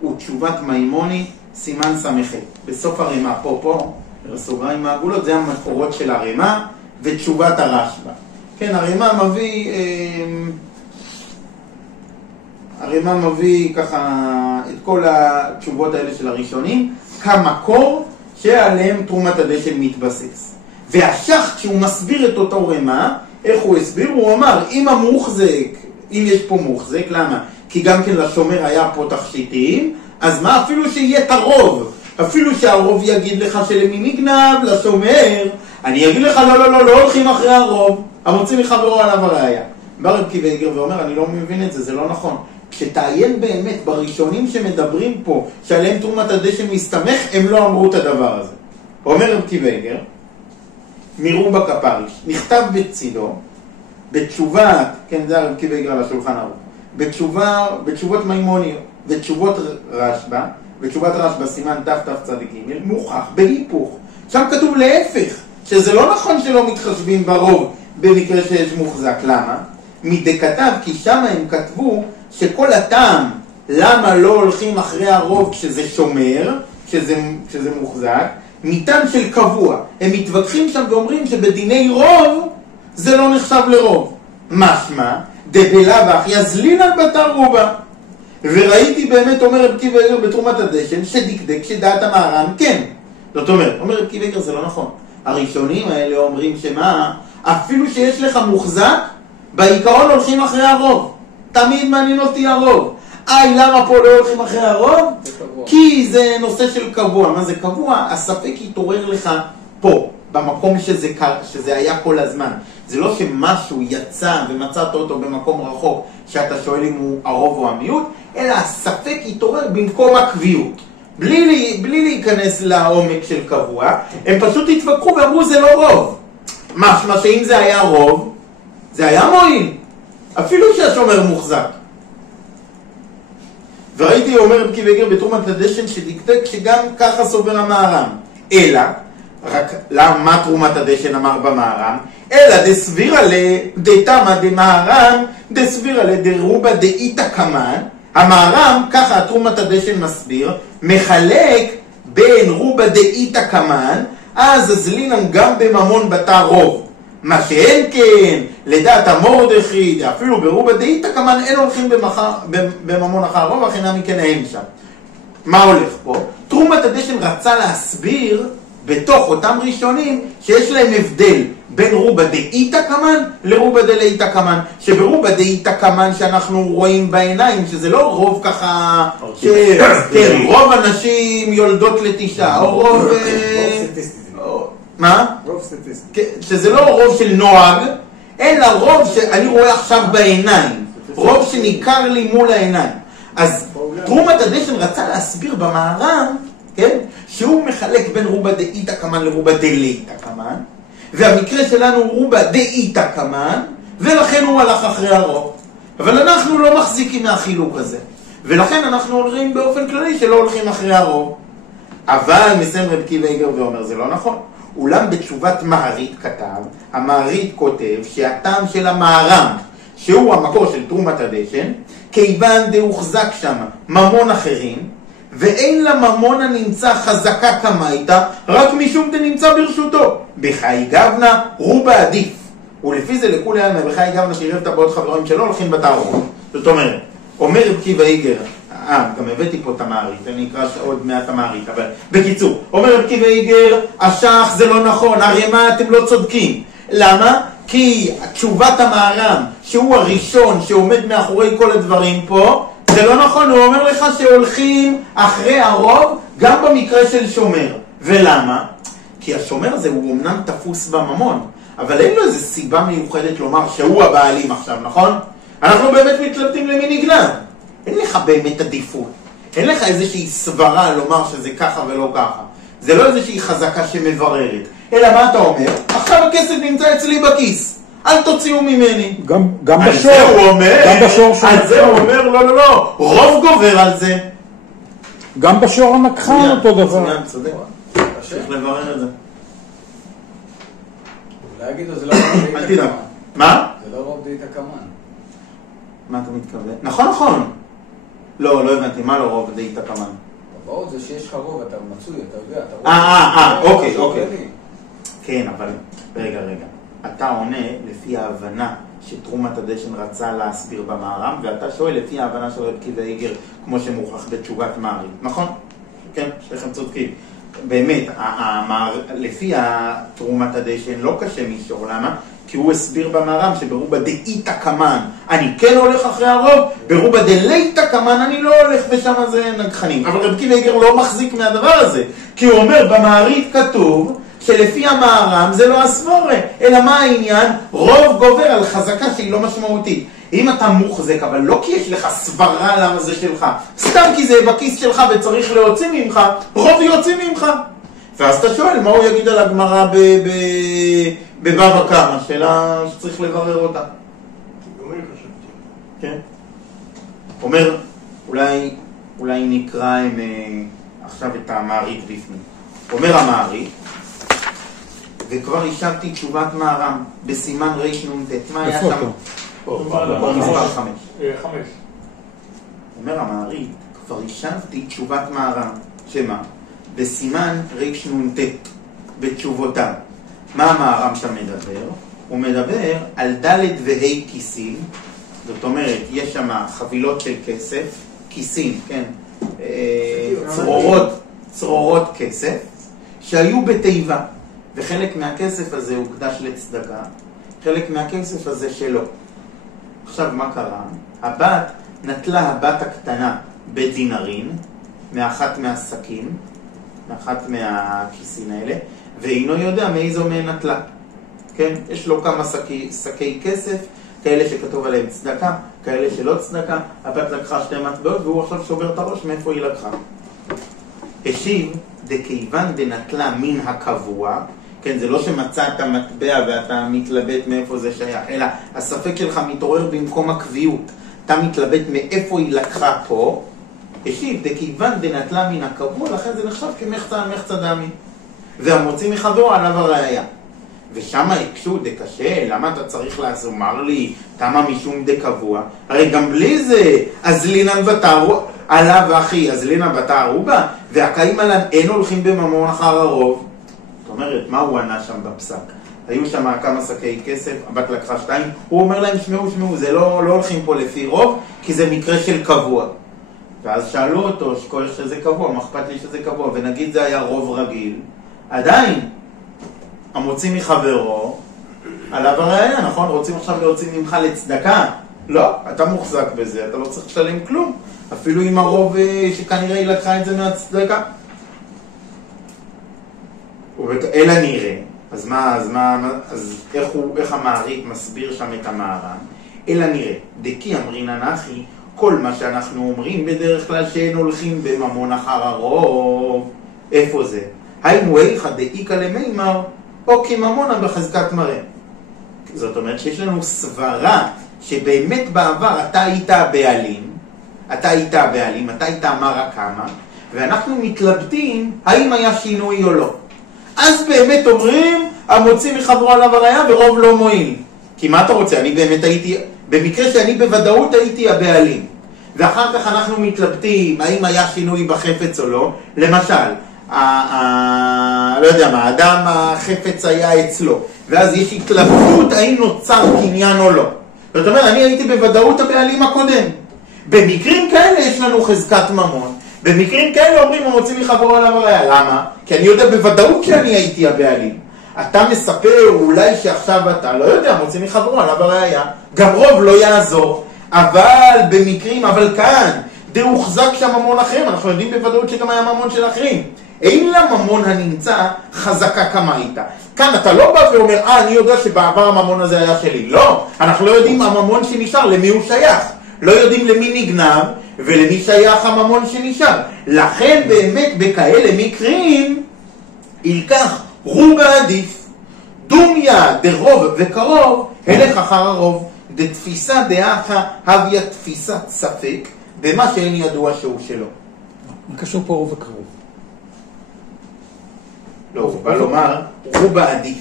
ותשובת מימוני, סימן ס"ח. בסוף הרמה, פה, בסוגריים העגולות, זה המקורות של הרמה ותשובת הרשב"א. כן, הרמה מביא ככה את כל התשובות האלה של הראשונים, כמקור שעליהם תרומת הדשן מתבסס. והשחט שהוא מסביר את אותו רמה, איך הוא הסביר? הוא אמר, אם יש פה מוחזק, למה? כי גם כן לשומר היה פה תכשיטים, אז מה אפילו שיהיה את הרוב? אפילו שהרוב יגיד לך שלמי נגנב, לשומר, אני אגיד לך לא הולכים אחרי הרוב, המוציא מחברו עליו הראיה. בא רב עקיבא איגר ואומר, אני לא מבין את זה, זה לא נכון. כשתעיין באמת בראשונים שמדברים פה, שעליהם תרומת הדשן מסתמך, הם לא אמרו את הדבר הזה. אומר רב עקיבא איגר, מרובה כפריש, נכתב בצידו, בתשובת, כן זה רב עקיבא איגר על השולחן ערוך, בתשובות מימוניות, בתשובות רשב"א, בתשובת רשב"א סימן תצ"ג, מוכח, בהיפוך. שם כתוב להפך, שזה לא נכון שלא מתחשבים ברוב במקרה שיש מוחזק. למה? מדכתב, כי שם הם כתבו שכל הטעם למה לא הולכים אחרי הרוב כשזה שומר, כשזה מוחזק, מטעם של קבוע. הם מתווכחים שם ואומרים שבדיני רוב זה לא נחשב לרוב. משמע, דבלה ואחי יזלינן בתר רובה. וראיתי באמת, אומר רב עקיבא איגר בתרומת הדשן, שדקדק שדעת המהר"ן כן. זאת אומרת, אומר רב עקיבא איגר זה לא נכון. הראשונים האלה אומרים שמה, אפילו שיש לך מוחזק, בעיקרון הולכים אחרי הרוב. תמיד מעניין אותי הרוב. למה פה לא הולכים אחרי הרוב? כי זה נושא של קבוע. מה זה קבוע? הספק יתעורר לך פה, במקום שזה היה כל הזמן. זה לא שמשהו יצא ומצאת אותו במקום רחוק, שאתה שואל אם הוא הרוב או המיעוט, אלא הספק יתעורר במקום הקביעות. בלי להיכנס לעומק של קבוע, הם פשוט התווכחו ואמרו זה לא רוב. משמע שאם זה היה רוב, זה היה מועיל. אפילו שהשומר מוחזק. וראיתי, אומר רב עקיבא איגר בתרומת הדשן שדקדק שגם ככה סובר המהר"ם. אלא, רק מה תרומת הדשן אמר במהר"ם? אלא דסבירה לדתמה דמהר"ם, דסבירה לדרובה דאיתא קמן. המהר"ם, ככה תרומת הדשן מסביר, מחלק בין רובה דאיתא קמן, אז הזלינן גם בממון בתר רוב. מה שאין כן, לדעת המורדכי, אפילו ברובה דאיתא קמן, אין הולכים בממון אחר הרוב, אכן מכן אין שם. מה הולך פה? תרומת הדשן רצה להסביר בתוך אותם ראשונים שיש להם הבדל בין רובה דאיתא קמן לרובה דלאיתא קמן, שברובה דאיתא קמן שאנחנו רואים בעיניים, שזה לא רוב ככה, רוב הנשים יולדות לתשעה, או רוב מה? רוב סטטיסטי. שזה לא רוב של נוהג, אלא רוב שאני רואה עכשיו בעיניים, רוב שניכר לי מול העיניים. אז תרומת הדשן רצה להסביר במהר"ם, כן? שהוא מחלק בין רובה דאיתא קמן לרובה דלאיתא קמן, והמקרה שלנו הוא רובה דאיתא קמן, ולכן הוא הלך אחרי הרוב. אבל אנחנו לא מחזיקים מהחילוק הזה, ולכן אנחנו הולכים באופן כללי שלא הולכים אחרי הרוב. אבל מסיים רב עקיבא איגר ואומר זה לא נכון. אולם בתשובת מערית כתב, המערית כותב שהטעם של המהר"ם, שהוא המקור של תרומת הדשן, כיוון דהוחזק שם ממון אחרים, ואין לממון הנמצא חזקה כמייתה, רק משום דנמצא ברשותו. בחי גבנה רובה עדיף. ולפי זה לכולי עלמא בחי גבנה שירב טבעות חברים שלו הולכים בתערובת. זאת אומרת, אומר רב עקיבא איגר, גם הבאתי פה את המערית, אני אקרא עוד מעט המערית, אבל בקיצור, אומר רב עקיבא איגר, השח זה לא נכון, הרי מה אתם לא צודקים? למה? כי תשובת המהר"ם, שהוא הראשון שעומד מאחורי כל הדברים פה, זה לא נכון, הוא אומר לך שהולכים אחרי הרוב גם במקרה של שומר. ולמה? כי השומר הזה הוא אמנם תפוס בממון, אבל אין לו איזו סיבה מיוחדת לומר שהוא הבעלים עכשיו, נכון? אנחנו באמת מתלבטים למי נגנב. אין לך באמת עדיפות. אין לך איזושהי סברה לומר שזה ככה ולא ככה. זה לא איזושהי חזקה שמבררת. אלא מה אתה אומר? עכשיו הכסף נמצא אצלי בכיס. אל תוציאו ממני. גם בשור. על זה הוא אומר, על זה הוא אומר, לא, רוב גובר על זה. גם בשור הנקחן אותו דבר. צודק. צריך לברר את זה. אולי יגידו, זה לא רוב דאית הקמן. מה? זה לא רוב דאית הקמן. מה אתה מתכוון? נכון. לא הבנתי, מה לא רוב דאית הקמן? טבעות זה שיש לך רוב, אתה מצוי, אתה יודע. אוקיי. כן, אבל רגע. אתה עונה לפי ההבנה שתרומת הדשן רצה להסביר במהר"ם, ואתה שואל לפי ההבנה של רב עקיבא איגר, כמו שמוכח בתשובת מעריב. נכון? כן, שכם צודקים. באמת, לפי תרומת הדשן לא קשה מישור, למה? כי הוא הסביר במהר"ם שברובה דאית הקמן אני כן הולך אחרי הרוב, ברובה דלית הקמן אני לא הולך, ושם זה נגחנים. אבל רב עקיבא איגר לא מחזיק מהדבר הזה, כי הוא אומר במערית כתוב שלפי המהר"ם זה לא הסבורה, אלא מה העניין? רוב גובר על חזקה שהיא לא משמעותית. אם אתה מוחזק, אבל לא כי יש לך סברה למה זה שלך, סתם כי זה בכיס שלך וצריך להוציא ממך, רוב יוציא ממך. ואז אתה שואל, מה הוא יגיד על הגמרא בבבא קמא? שאלה שצריך לברר אותה. כן. אומר, אולי נקרא עכשיו את המערית בפנים. אומר המערית, וכבר השבתי תשובת מהר"ם בסימן רנ"ט. מה היה שם? מספר 5. אומר המערית, כבר השבתי תשובת מהר"ם. שמה? בסימן רנ"ט, בתשובותיו. מה המהר"ם שם מדבר? הוא מדבר על ד' וה' כיסים. זאת אומרת, יש שם חבילות של כסף, כיסים, כן? צרורות כסף, שהיו בתיבה. וחלק מהכסף הזה הוקדש לצדקה, חלק מהכסף הזה שלא. עכשיו מה קרה? הבת נטלה הבת הקטנה בדינרים, מאחת מהשקים, מאחת מהכיסים האלה, ואינו יודע מאיזו מהן נטלה. כן? יש לו כמה שקי כסף, כאלה שכתוב עליהם צדקה, כאלה שלא צדקה. הבת לקחה 2 מטבעות והוא עכשיו שובר את הראש מאיפה היא לקחה. השיב דכיוון דנטלה מן הקבוע, כן, זה לא שמצאת מטבע ואתה מתלבט מאיפה זה שייך, אלא הספק שלך מתעורר במקום הקביעות. אתה מתלבט מאיפה היא לקחה פה, השיב דכיוון דנטלה מן הקבוע, לכן זה נחשב כמחצה על מחצה דמי. והמוציא מחברו עליו הראיה. ושם הקשו דקשה, למה אתה צריך לומר לי תמה משום דקבוע? הרי גם בלי זה, אז לינן ותרו עליו ואחי, אז לינן ותרו בה, והקאים עליו אין הולכים בממון אחר הרוב. זאת אומרת, מה הוא ענה שם בפסק? היו שם כמה שקי כסף, הבת לקחה 2, הוא אומר להם שמעו, זה לא הולכים פה לפי רוב, כי זה מקרה של קבוע. ואז שאלו אותו, שכוח שזה קבוע, מה אכפת לי שזה קבוע, ונגיד זה היה רוב רגיל, עדיין, המוציא מחברו, עליו הראיה, נכון? רוצים עכשיו להוציא ממך לצדקה? לא, אתה מוחזק בזה, אתה לא צריך לשלם כלום. אפילו עם הרוב שכנראה היא לקחה את זה מהצדקה. אלא נראה, אז איך המערית מסביר שם את המהר"ם? אלא נראה, דקי אמרינן אחי, כל מה שאנחנו אומרים בדרך כלל שאין הולכים בממון אחר הרוב. איפה זה? היינו איכה דאיקה למימר, או כממונה בחזקת מראה. זאת אומרת שיש לנו סברה שבאמת בעבר אתה היית הבעלים, אתה היית אמרה כמה, ואנחנו מתלבטים האם היה שינוי או לא. אז באמת אומרים, המוציא מחברו עליו הראיה ורוב לא מועיל. כי מה אתה רוצה? אני באמת הייתי, במקרה שאני בוודאות הייתי הבעלים. ואחר כך אנחנו מתלבטים האם היה שינוי בחפץ או לא. למשל, לא יודע מה, האדם החפץ היה אצלו, ואז יש התלבטות האם נוצר קניין או לא. זאת אומרת, אני הייתי בוודאות הבעלים הקודם. במקרים כאלה יש לנו חזקת ממון. במקרים כאלה אומרים, הם רוצים לחבור עליו הראיה. למה? כי אני יודע בוודאות שאני הייתי הבעלים. אתה מספר אולי שעכשיו אתה לא יודע, הם רוצים לחבור עליו הראיה. גם רוב לא יעזור. אבל במקרים, אבל כאן, די הוחזק שם ממון אחרים. אנחנו יודעים בוודאות שגם היה ממון של אחרים. אין לממון הנמצא חזקה כמה הייתה. כאן אתה לא בא ואומר, אני יודע שבעבר הממון הזה היה שלי. לא, אנחנו לא יודעים הממון שנשאר, למי הוא שייך. לא יודעים למי נגנב ולמי שייך הממון שנשאר. לכן באמת בכאלה מקרים ילקח רובה עדיף. דומיה דרוב וקרוב, הלך אחר הרוב. דתפיסה דאחה הביה תפיסת ספק במה שאין ידוע שהוא שלו. מה קשור פה רוב וקרוב? לא, הוא בא לומר רובה עדיף.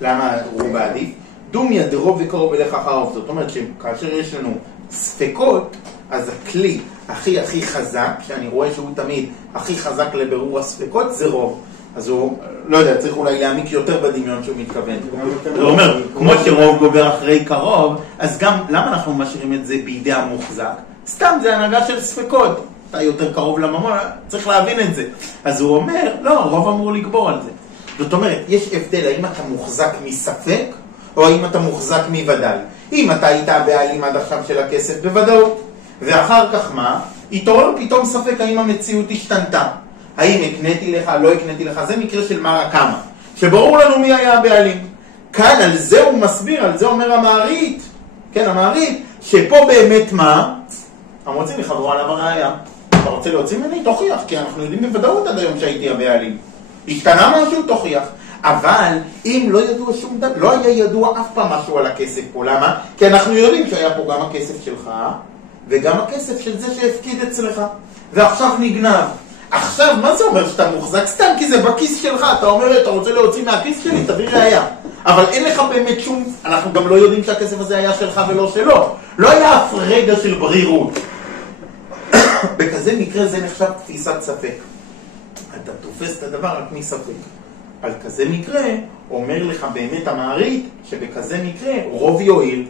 למה רובה עדיף? דומיה דרוב וקרוב הלך אחר הרוב. זאת אומרת שכאשר יש לנו ספקות, אז הכלי הכי חזק, שאני רואה שהוא תמיד הכי חזק לבירור הספקות, זה רוב. אז הוא, לא יודע, צריך אולי להעמיק יותר בדמיון שהוא מתכוון. זה אומר, כמו שרוב גובר אחרי קרוב, אז גם, למה אנחנו משאירים את זה בידי המוחזק? סתם, זה הנהגה של ספקות. אתה יותר קרוב לממון, צריך להבין את זה. אז הוא אומר, לא, רוב אמור לגבור על זה. זאת אומרת, יש הבדל, האם אתה מוחזק מספק, או האם אתה מוחזק מוודאי. אם אתה היית הבעלים עד עכשיו של הכסף, בוודאות. ואחר כך מה? יתעורר פתאום ספק האם המציאות השתנתה. האם הקניתי לך, לא הקניתי לך, זה מקרה של מרה כמה, שברור לנו מי היה הבעלים. כאן על זה הוא מסביר, על זה אומר המערית, כן, המערית, שפה באמת מה? הם רוצים לחברו עליו הראיה. אתה רוצה להוציא ממני? תוכיח, כי אנחנו יודעים בוודאות עד היום שהייתי הבעלים. השתנה משהו? תוכיח. אבל אם לא ידוע שום דבר, לא היה ידוע אף פעם משהו על הכסף פה, למה? כי אנחנו יודעים שהיה פה גם הכסף שלך, וגם הכסף של זה שהפקיד אצלך, ועכשיו נגנב. עכשיו, מה זה אומר שאתה מוחזק? סתם, כי זה בכיס שלך. אתה אומר, אתה רוצה להוציא מהכיס שלי, תביא ראיה. אבל אין לך באמת שום... אנחנו גם לא יודעים שהכסף הזה היה שלך ולא שלו. לא היה אף רגע של ברירות. בכזה מקרה זה נחשב תפיסת ספק. אתה תופס את הדבר רק מספק. על כזה מקרה, אומר לך באמת המערית, שבכזה מקרה רוב יועיל.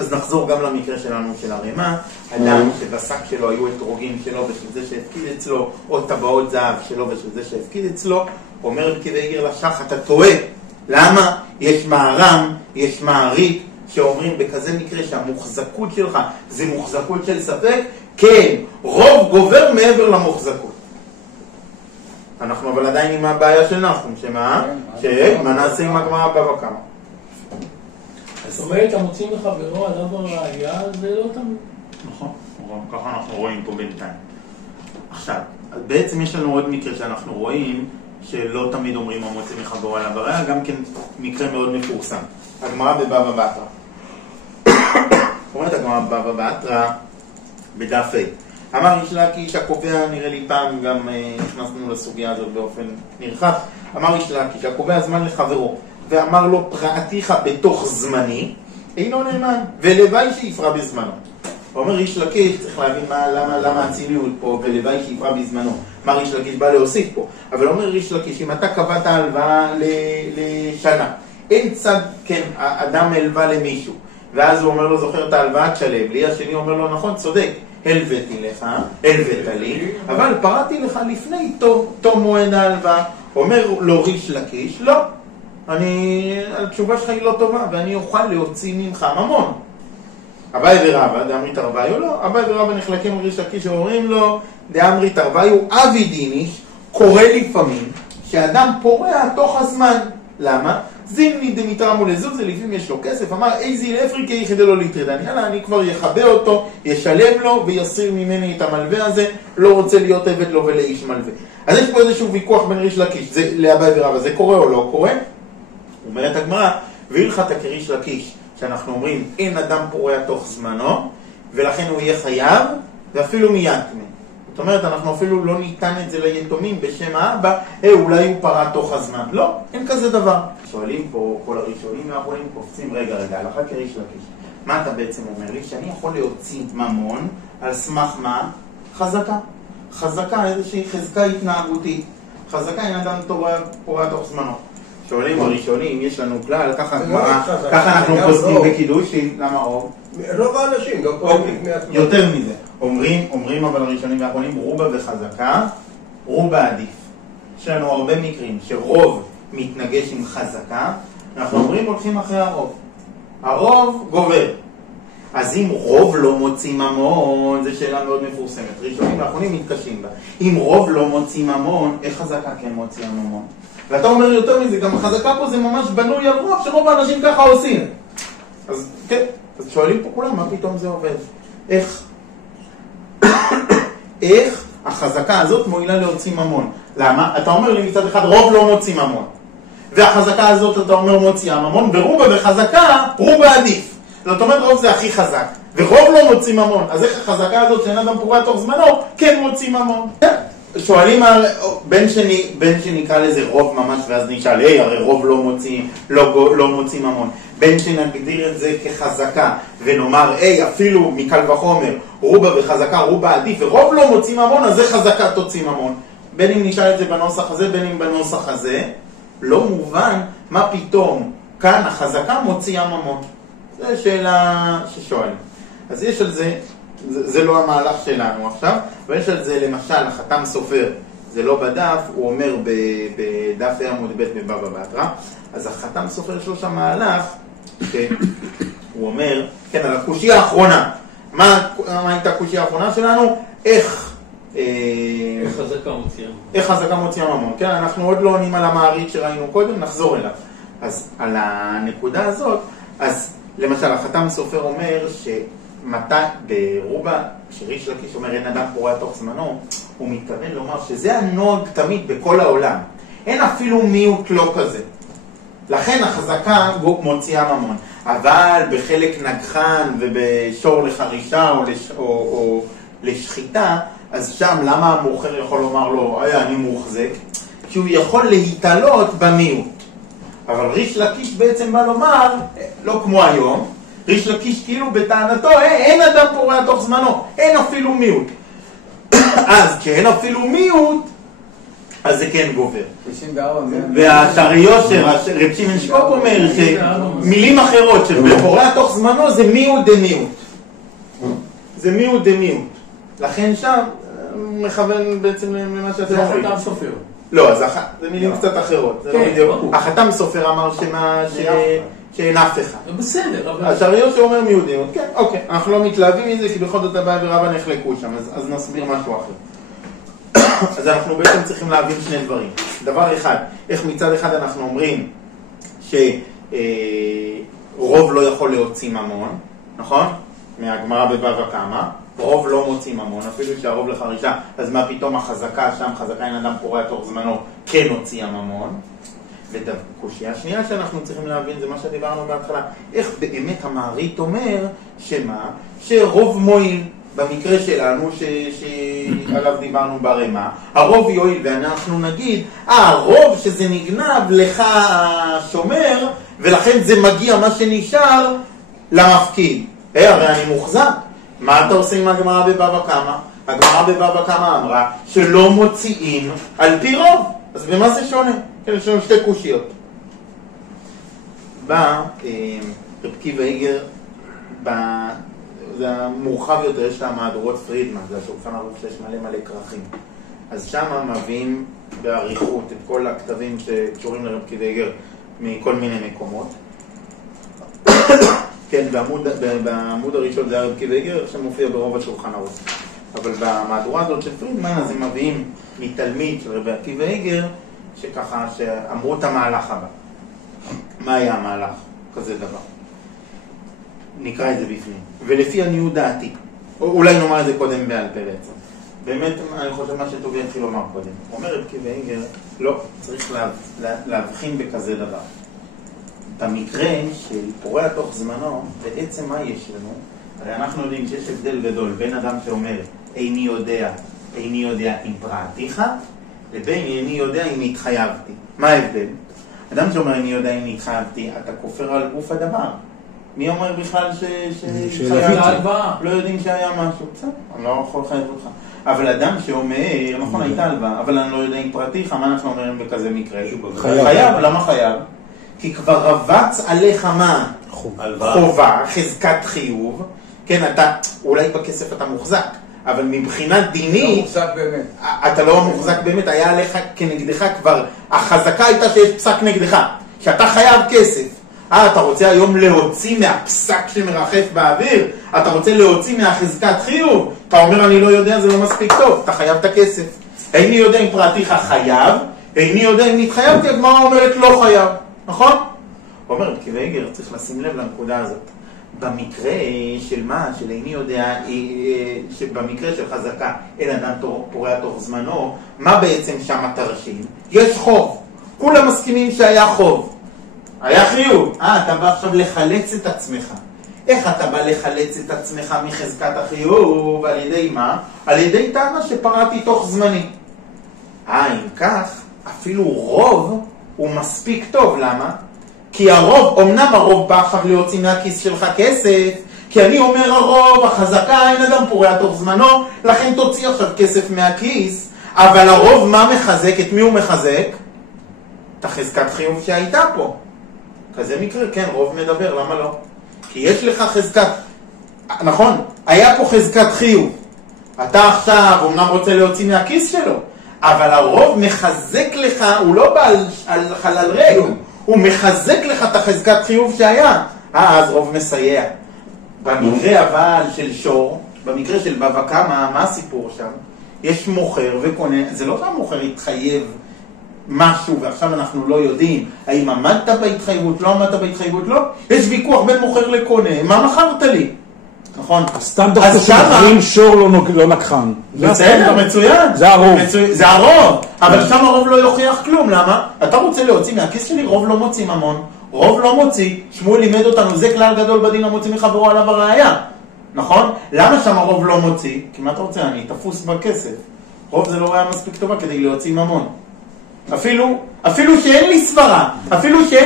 אז נחזור גם למקרה שלנו של הרמה. אדם שבשק שלו היו אתרוגים שלו ושל זה שהפקיד אצלו, או טבעות זהב שלו ושל זה שהפקיד אצלו, אומר פקיד העיר לשח, אתה טועה. למה? יש מערם, יש מערית, שאומרים בכזה מקרה שהמוחזקות שלך זה מוחזקות של ספק, כן, רוב גובר מעבר למוחזקות. אנחנו אבל עדיין עם הבעיה של נחום, שמה? שמה נעשה עם הגמרא הבא וכמה. זאת אומרת, המוצאים לחברו עליו הראיה, זה לא תמיד. נכון, ככה אנחנו רואים פה בינתיים. עכשיו, בעצם יש לנו עוד מקרה שאנחנו רואים שלא תמיד אומרים המוצאים לחברו עליו הראיה, גם כן מקרה מאוד מפורסם. הגמרא בבבא בתרא. אומרת הגמרא בבבא בתרא בדף ה'. אמר יש לקיש הקובע, נראה לי פעם גם נכנסנו לסוגיה הזאת באופן נרחב. אמר יש לקיש הקובע זמן לחברו ואמר לו פרעתיך בתוך זמני אינו נאמן ולוואי שיפרע בזמנו. אומר איש לקיש, צריך להבין למה הציניות פה ולוואי שיפרע בזמנו. אמר איש לקיש בא להוסיף פה, אבל אומר איש לקיש, אם אתה קבעת הלוואה לשנה, אין צד, כן, אדם הלווה למישהו ואז הוא אומר לו זוכר את ההלוואה תשלם לי, השני אומר לו נכון, צודק, הלוויתי לך, הלווית לי, אבל פרעתי לך לפני תום מועד ההלוואה. אומר לו ריש לקיש, לא, התשובה שלך היא לא טובה ואני אוכל להוציא ממך ממון. אביי ורבא, דאמרית ארבעי או לא? אביי ורבא נחלקים ריש לקיש ואומרים לו, דאמרית ארבעי הוא אבי דיניש, קורה לפעמים שאדם פורע תוך הזמן. למה? זימני דמיתרמו לזוג, זה לפעמים יש לו כסף, אמר איזי לאפריקי יחדה לו ליטרדן, יאללה אני כבר יחבא אותו, ישלם לו ויסיר ממני את המלווה הזה, לא רוצה להיות עבד לו ולאיש מלווה. אז יש פה איזשהו ויכוח בין ריש לקיש, זה לאביי ורבא, זה קורה או לא קורה? אומרת הגמרא, והלכת כריש לקיש, שאנחנו אומרים אין אדם פורע תוך זמנו, ולכן הוא יהיה חייב, ואפילו מיתמי. זאת אומרת, אנחנו אפילו לא ניתן את זה ליתומים בשם האבא, אולי הוא פרע תוך הזמן. לא, אין כזה דבר. שואלים פה כל הראשונים והאחרונים קופצים, רגע, הלכה כריש לקיש. מה אתה בעצם אומר לי? שאני יכול להוציא ממון על סמך מה? חזקה. חזקה, איזושהי חזקה התנהגותית. חזקה אין אדם פורע תוך זמנו. שואלים הראשונים, יש לנו כלל, ככה אנחנו פוסקים בקידושין, למה רוב? רוב האנשים, גם פה מעצמם. יותר מזה. אומרים אבל הראשונים והאחרונים, רובה וחזקה, רובה עדיף. יש לנו הרבה מקרים שרוב מתנגש עם חזקה, אנחנו אומרים הולכים אחרי הרוב. הרוב גובר. אז אם רוב לא מוציא ממון, זו שאלה מאוד מפורסמת. ראשונים ואחרונים מתקשים בה. אם רוב לא מוציא ממון, איך חזקה כן מוציאה ממון? ואתה אומר יותר מזה, גם החזקה פה זה ממש בנוי על רוב, שרוב האנשים ככה עושים. אז כן, אז שואלים פה כולם, מה פתאום זה עובד? איך החזקה הזאת מועילה להוציא ממון? למה? אתה אומר לי מצד אחד, רוב לא מוציא ממון. והחזקה הזאת אתה אומר מוציאה ממון, ורובה וחזקה, רובה עדיף. זאת אומרת, רוב זה הכי חזק, ורוב לא מוציא ממון. אז איך החזקה הזאת שאין אדם פורע תוך זמנו, כן מוציא ממון? שואלים על, בין שנקרא לזה רוב ממש, ואז נשאל, הרי רוב לא מוציא ממון. בין שנגדיר את זה כחזקה, ונאמר, אפילו מקל וחומר, רובה וחזקה, רובה עדיף, ורוב לא מוציא ממון, אז איך חזקה תוציא ממון? בין אם נשאל את זה בנוסח הזה, בין אם בנוסח הזה, לא מובן מה פתאום כאן החזקה מוציאה ממון. זו שאלה ששואלים. אז יש על זה, זה לא המהלך שלנו עכשיו, ויש על זה למשל החתם סופר, זה לא בדף, הוא אומר בדף עמוד ב' בבבא בתרא, אז החתם סופר יש לו שם מהלך, הוא אומר, כן, על הקושיה האחרונה, מה הייתה הקושיה האחרונה שלנו? איך חזקה מוציאה ממון. כן, אנחנו עוד לא עונים על המעריץ שראינו קודם, נחזור אליו. אז על הנקודה הזאת, אז למשל החתם סופר אומר שמתי ברובה, שריש לקיש אומר אין אדם פורע תוך זמנו, הוא מתכוון לומר שזה הנוהג תמיד בכל העולם. אין אפילו מיעוט לא כזה. לכן החזקה מוציאה ממון. אבל בחלק נגחן ובשור לחרישה או לשחיטה, אז שם למה המוכר יכול לומר לו, אני מוחזק? כי הוא יכול להתעלות במיעוט. אבל ריש לקיש בעצם בא לומר, לא כמו היום, ריש לקיש כאילו בטענתו, אין אדם פורע תוך זמנו, אין אפילו מיעוט. אז כשאין אפילו מיעוט, אז זה כן גובר. והשריושר, רב שמעון שקופ אומר, שמילים אחרות של פורע תוך זמנו זה מיעוט דמיעוט. זה מיעוט דמיעוט. לכן שם מכוון בעצם למה שאתם אומרים. זה החתם סופר. לא, זה מילים קצת אחרות. החתם סופר אמר שאין אף אחד. בסדר, אבל... השריו שאומר מיעוט. כן, אוקיי. אנחנו לא מתלהבים מזה, כי בכל זאת הבא ורבא נחלקו שם, אז נסביר משהו אחר. אז אנחנו בעצם צריכים להבין שני דברים. דבר אחד, איך מצד אחד אנחנו אומרים שרוב לא יכול להוציא ממון, נכון? מהגמרא בבבא קמא, רוב לא מוציא ממון, אפילו שהרוב לחרישה, אז מה פתאום החזקה שם, חזקה אין אדם פורע תוך זמנו, כן הוציאה ממון. וקושיה השנייה שאנחנו צריכים להבין זה מה שדיברנו בהתחלה, איך באמת המעריט אומר שמה? שרוב מועיל. במקרה שלנו שעליו דיברנו ברמה, הרוב יועיל ואנחנו נגיד, הרוב שזה נגנב לך השומר ולכן זה מגיע מה שנשאר למפקיד. הרי אני מוחזק. מה אתה עושה עם הגמרא בבבא קמא? הגמרא בבבא קמא אמרה שלא מוציאים על פי רוב. אז במה זה שונה? יש לנו שתי קושיות. בא רב עקיבא איגר, זה המורחב יותר, יש לה מהדורות פרידמן, זה השולחן ערוך שיש מלא כרכים. אז שם מביאים בעריכות את כל הכתבים שקשורים לרב עקיבא איגר מכל מיני מקומות. כן, בעמוד הראשון זה רב עקיבא איגר, שמופיע ברוב השולחן ערוך. אבל במהדורה הזאת של פרידמן, אז הם מביאים מתלמיד של רב עקיבא איגר, שככה, שאמרו את המהלך הבא. מה היה המהלך? כזה דבר. נקרא את זה בפנים. ולפי עניות דעתי, אולי נאמר את זה קודם בעל פה בעצם. באמת, אני חושב מה שטובי התחיל לומר קודם. אומר רב עקיבא איגר, לא, צריך להבחין בכזה דבר. במקרה של פורע תוך זמנו, בעצם מה יש לנו? הרי אנחנו יודעים שיש הבדל גדול בין אדם שאומר, איני יודע אם פרעתיך, לבין איני יודע אם התחייבתי. מה ההבדל? אדם שאומר איני יודע אם התחייבתי, אתה כופר על גוף הדבר. מי אומר בכלל לא יודעים שהיה משהו? בסדר, אני לא יכול לחייב אותך. אבל אדם שאומר, נכון הייתה הלוואה, אבל אני לא יודע אם פרטיך, מה אנחנו אומרים בכזה מקרה? חייב, למה חייב? כי כבר רבץ עליך מה? חובה, חזקת חיוב. כן, אתה, אולי בכסף אתה מוחזק, אבל מבחינת דינית, לא מוחזק באמת. אתה לא מוחזק באמת, היה עליך כנגדך כבר, החזקה הייתה שיש פסק נגדך, שאתה חייב כסף. אתה רוצה היום להוציא מהפסק שמרחף באוויר? אתה רוצה להוציא מהחזקת חיוב? אתה אומר אני לא יודע, זה לא מספיק טוב, אתה חייב את הכסף. איני יודע אם פרטיך חייב, איני יודע אם נתחייבתי, הגמרא אומרת לא חייב, נכון? הוא אומר, כי ואיגר צריך לשים לב לנקודה הזאת. במקרה של מה? של איני יודע, שבמקרה של חזקה אין אדם פורע תוך זמנו, מה בעצם שם התרשים? יש חוב, כולם מסכימים שהיה חוב. היה חיוב. אתה בא עכשיו לחלץ את עצמך. איך אתה בא לחלץ את עצמך מחזקת החיוב? על ידי מה? על ידי טענה שפרעתי תוך זמני. אם כך, אפילו רוב הוא מספיק טוב. למה? כי הרוב, אמנם הרוב בא עכשיו להוציא מהכיס שלך כסף, כי אני אומר הרוב, החזקה, אין אדם פורע תוך זמנו, לכן תוציא עכשיו כסף מהכיס, אבל הרוב מה מחזק? את מי הוא מחזק? את החזקת חיוב שהייתה פה. כזה מקרה, כן, רוב מדבר, למה לא? כי יש לך חזקת, נכון, היה פה חזקת חיוב. אתה עכשיו אומנם רוצה להוציא מהכיס שלו, אבל הרוב מחזק לך, הוא לא בא על חלל ריק, הוא מחזק לך את החזקת חיוב שהיה. אז רוב מסייע. במקרה אבל של שור, במקרה של בבא קמא, מה הסיפור שם? יש מוכר וקונה, זה לא שהמוכר יתחייב משהו, ועכשיו אנחנו לא יודעים האם עמדת בהתחייבות, לא עמדת בהתחייבות, לא. יש ויכוח בין מוכר לקונה, מה מכרת לי? נכון? סתם דווקא שמוכרים שור לא נקחן. בסדר, מצוין. זה הרוב. זה הרוב, אבל שם הרוב לא יוכיח כלום, למה? אתה רוצה להוציא מהכיס שלי, רוב לא מוציא ממון, רוב לא מוציא, שמואל לימד אותנו, זה כלל גדול בדין המוציא מחברו עליו הראיה, נכון? למה שם הרוב לא מוציא? כי מה אתה רוצה? אני תפוס בכסף. רוב זה לא ראיה מספיק טובה כדי להוציא ממון. אפילו שאין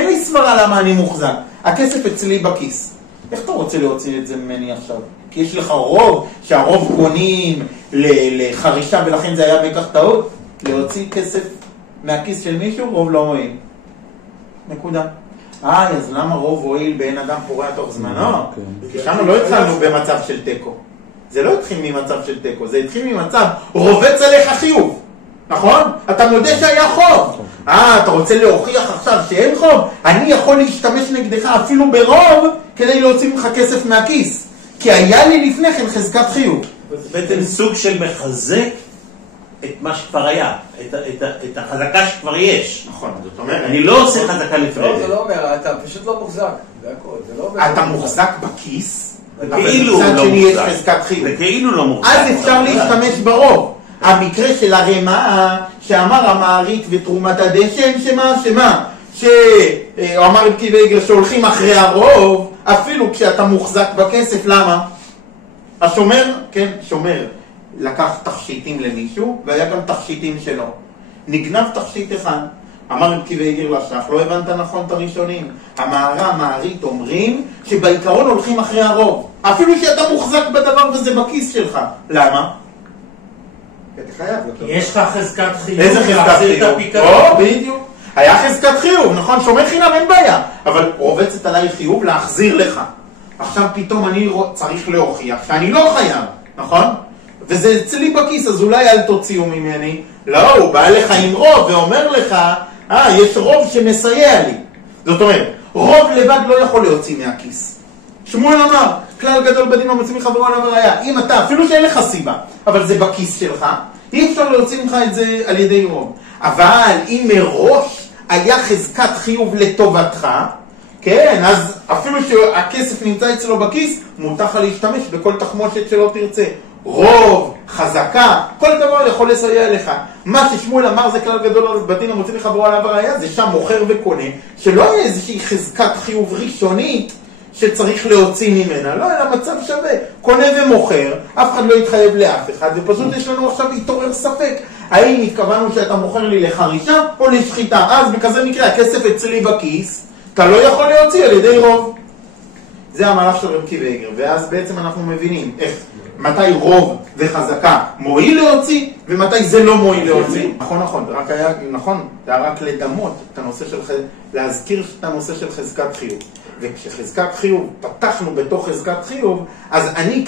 לי סברה למה אני מוחזק. הכסף אצלי בכיס. איך אתה רוצה להוציא את זה ממני עכשיו? כי יש לך רוב, שהרוב קונים לחרישה ולכן זה היה בכך טעות. להוציא כסף מהכיס של מישהו, רוב לא מועיל. נקודה. אז למה רוב הועיל באין אדם פורע תוך זמנו? כי שם לא התחלנו במצב של טקו. זה לא התחיל ממצב של טקו, זה התחיל ממצב רובץ עליך חיוב. נכון? אתה מודה שהיה חוב. אתה רוצה להוכיח עכשיו שאין חוב? אני יכול להשתמש נגדך אפילו ברוב כדי להוציא ממך כסף מהכיס. כי היה לי לפני כן חזקת חיוב. זה בעצם סוג של מחזק את מה שכבר היה, את החזקה שכבר יש. נכון, זאת אומרת. אני לא עושה חזקה לפני. לא, זה לא אומר, אתה פשוט לא מוחזק. זה הכל. אתה מוחזק בכיס, וכאילו אבל לא מצד שני יש מוחזק. חזקת חיוב. וכאילו לא מוחזק. אז אפשר להשתמש ברוב. המקרה של הרמ"א, שאמר המערית ותרומת הדשן, שמה? שהוא אמר עם קיבגר שהולכים אחרי הרוב, אפילו כשאתה מוחזק בכסף, למה? השומר, כן, שומר, לקח תכשיטים למישהו, והיה גם תכשיטים שלו. נגנב תכשיט אחד, אמר עם קיבגר לשח, לא הבנת נכון את הראשונים. המערית אומרים שבעיקרון הולכים אחרי הרוב, אפילו שאתה מוחזק בדבר וזה בכיס שלך. למה? יש לך חזקת חיוב. איזה חזקת חיוב? בדיוק. היה חזקת חיוב, נכון? שומר חינם אין בעיה, אבל רובצת עליי חיוב להחזיר לך. עכשיו פתאום אני צריך להוכיח שאני לא חייב, נכון? וזה אצלי בכיס, אז אולי אל תוציאו ממני. לא, הוא בא לך עם רוב ואומר לך, יש רוב שמסייע לי. זאת אומרת, רוב לבד לא יכול להוציא מהכיס. שמואל אמר, כלל גדול בדין המוציא מחברו עליו הראיה. אם אתה, אפילו שאין לך סיבה, אבל זה בכיס שלך, אי אפשר להוציא ממך את זה על ידי רוב. אבל אם מראש היה חזקת חיוב לטובתך, כן, אז אפילו שהכסף נמצא אצלו בכיס, מותר לך להשתמש בכל תחמושת שלא תרצה. רוב, חזקה, כל דבר יכול לסייע לך. מה ששמואל אמר זה כלל גדול בדין המוציא מחברו עליו הראיה, זה שם מוכר וקונה, שלא היה איזושהי חזקת חיוב ראשונית, שצריך להוציא ממנה, לא, אלא מצב שווה, קונה ומוכר, אף אחד לא יתחייב לאף אחד, ופשוט יש לנו עכשיו התעורר ספק, האם התכוונו שאתה מוכר לי לחרישה או לשחיטה, אז בכזה מקרה הכסף אצלי בכיס, אתה לא יכול להוציא על ידי רוב. זה המהלך של רב עקיבא איגר, ואז בעצם אנחנו מבינים איך, מתי רוב וחזקה מועיל להוציא, ומתי זה לא מועיל להוציא. נכון, זה היה רק לדמות את הנושא של, להזכיר את הנושא של חזקת חיוב. וכשחזקת חיוב, פתחנו בתוך חזקת חיוב, אז אני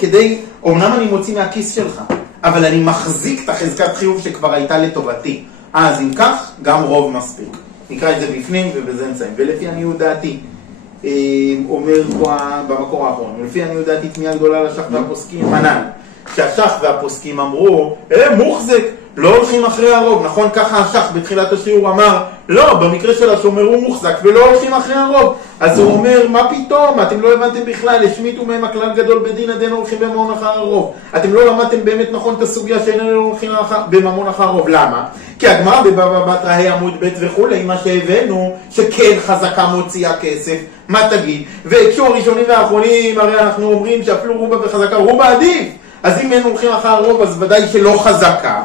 אומנם אני מוציא מהכיס שלך, אבל אני מחזיק את החזקת חיוב שכבר הייתה לטובתי. אז אם כך, גם רוב מספיק. נקרא את זה בפנים ובזה נסיים. ולפי עניות דעתי, אומר פה במקור האחרון, ולפי עניות דעתי תמיהה גדולה לשח והפוסקים מנן, שהשח והפוסקים אמרו, מוחזק, לא הולכים אחרי הרוב, נכון? ככה השח בתחילת השיעור אמר, לא, במקרה של השומר הוא מוחזק ולא הולכים אחרי הרוב. אז הוא אומר, מה פתאום? אתם לא הבנתם בכלל, השמיטו מהם הכלל גדול בדין עדיין הולכים בממון אחר הרוב. אתם לא למדתם באמת נכון את הסוגיה שאיננו הולכים בממון אחר הרוב. למה? כי הגמרא בבבא בתרא עמוד ב' וכולי, מה שהבאנו, שכן חזקה מוציאה כסף, מה תגיד? והקשור הראשונים והאחרונים, הרי אנחנו אומרים שאפילו רובה וחזקה, רובה עדיף. אז אם אין הולכים אחר הרוב, אז ודאי שלא חזקה.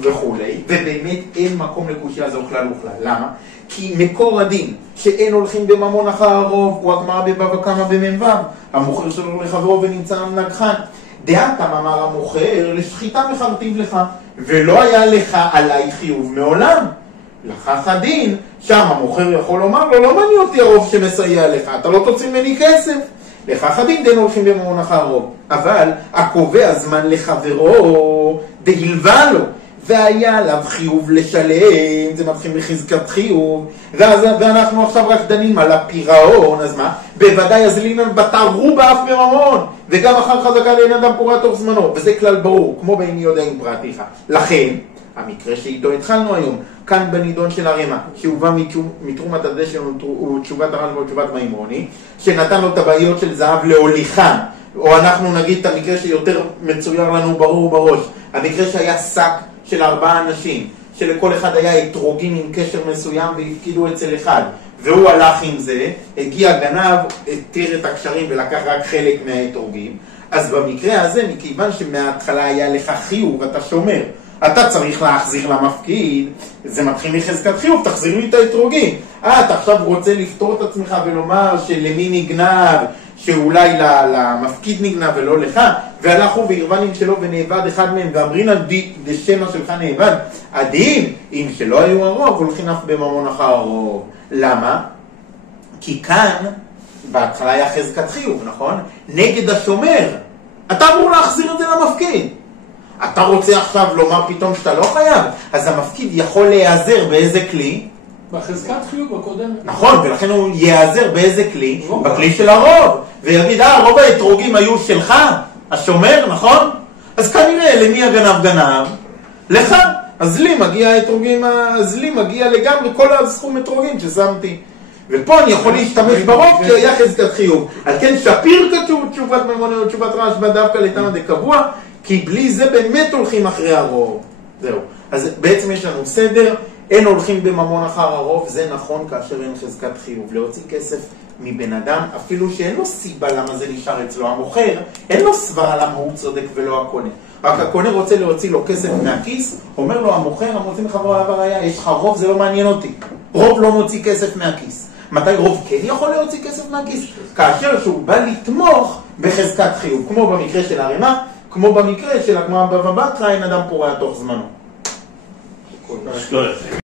וכולי, ובאמת אין מקום לקושיה הזו כלל וכלל. למה? כי מקור הדין שאין הולכים בממון אחר הרוב הוא הגמרא בבבא קמא במ"ו, המוכר שלו לחברו ונמצא נגחן. דעתם אמר המוכר, לשחיטה מחרטיב לך, ולא היה לך עליי חיוב מעולם. לכך הדין, שם המוכר יכול לומר לו, לא מעניין אותי הרוב שמסייע לך, אתה לא תוציא ממני כסף. לכך הדין דין הולכים בממון אחר הרוב. אבל הקובע זמן לחברו דהלווה לו, והיה עליו חיוב לשלם, זה מתחיל מחזקת חיוב, ואנחנו עכשיו רק דנים על הפירעון, אז מה? בוודאי אז לינן בתרו באף בממון, וגם אחר חזקה לאין אדם פורע תוך זמנו, וזה כלל ברור, כמו בעין יודעים פרטיך. לכן, המקרה שאיתו התחלנו היום, כאן בנידון של הרמ"א, שהובא מתרומת הדשן ותשובת הר"ן ותשובת מימוני, שנתן לו את הבעיות של זהב להוליכן, או אנחנו נגיד את המקרה שיותר מצויר לנו ברור בראש, המקרה שהיה שק של 4 אנשים, שלכל אחד היה אתרוגים עם קשר מסוים והפקידו אצל אחד, והוא הלך עם זה, הגיע גנב, התיר את הקשרים ולקח רק חלק מהאתרוגים. אז במקרה הזה, מכיוון שמההתחלה היה לך חיוב, אתה שומר, אתה צריך להחזיר למפקיד, זה מתחיל מחזקת חיוב, תחזיר לי את האתרוגים. אתה עכשיו רוצה לפתור את עצמך ולומר שלמי נגנב, שאולי למפקיד נגנב ולא לך, והלכו והרבנים שלו ונאבד אחד מהם, ואמרינן דשנה שלך נאבד, עדין, אם שלא היו הרוב, הולכים אף בממון אחר הרוב. למה? כי כאן, בהתחלה היה חזקת חיוב, נכון? נגד השומר. אתה אמור להחזיר את זה למפקיד. אתה רוצה עכשיו לומר פתאום שאתה לא חייב, אז המפקיד יכול להיעזר באיזה כלי? בחזקת חיוב הקודם. נכון, ולכן הוא יעזר באיזה כלי? בכלי של הרוב. ויגיד, רוב האתרוגים היו שלך, השומר, נכון? אז כנראה למי הגנב גנב? לך. אז לי מגיע האתרוגים, אז לי מגיע לגמרי כל הסכום אתרוגים ששמתי. ופה אני יכול להשתמש ברוב כי היה חזקת חיוב. על כן שפיר כתוב תשובת מימוני או תשובת רשב"א דווקא לתנא דקבוע, כי בלי זה באמת הולכים אחרי הרוב. זהו. אז בעצם יש לנו סדר, אין הולכים בממון אחר הרוב, זה נכון כאשר אין חזקת חיוב. להוציא כסף מבן אדם, אפילו שאין לו סיבה למה זה נשאר אצלו. המוכר, אין לו סברה למה הוא צודק ולא הקונה. רק הקונה רוצה להוציא לו כסף מהכיס, אומר לו המוכר, המוציא מחברו הראיה, יש לך רוב, זה לא מעניין אותי. רוב לא מוציא כסף מהכיס. מתי רוב כן יכול להוציא כסף מהכיס? כאשר שהוא בא לתמוך בחזקת חיוב, כמו במקרה של הרמ"א, כמו במקרה של הגמרא בבבא בתרא, אין אדם פורע תוך זמנו.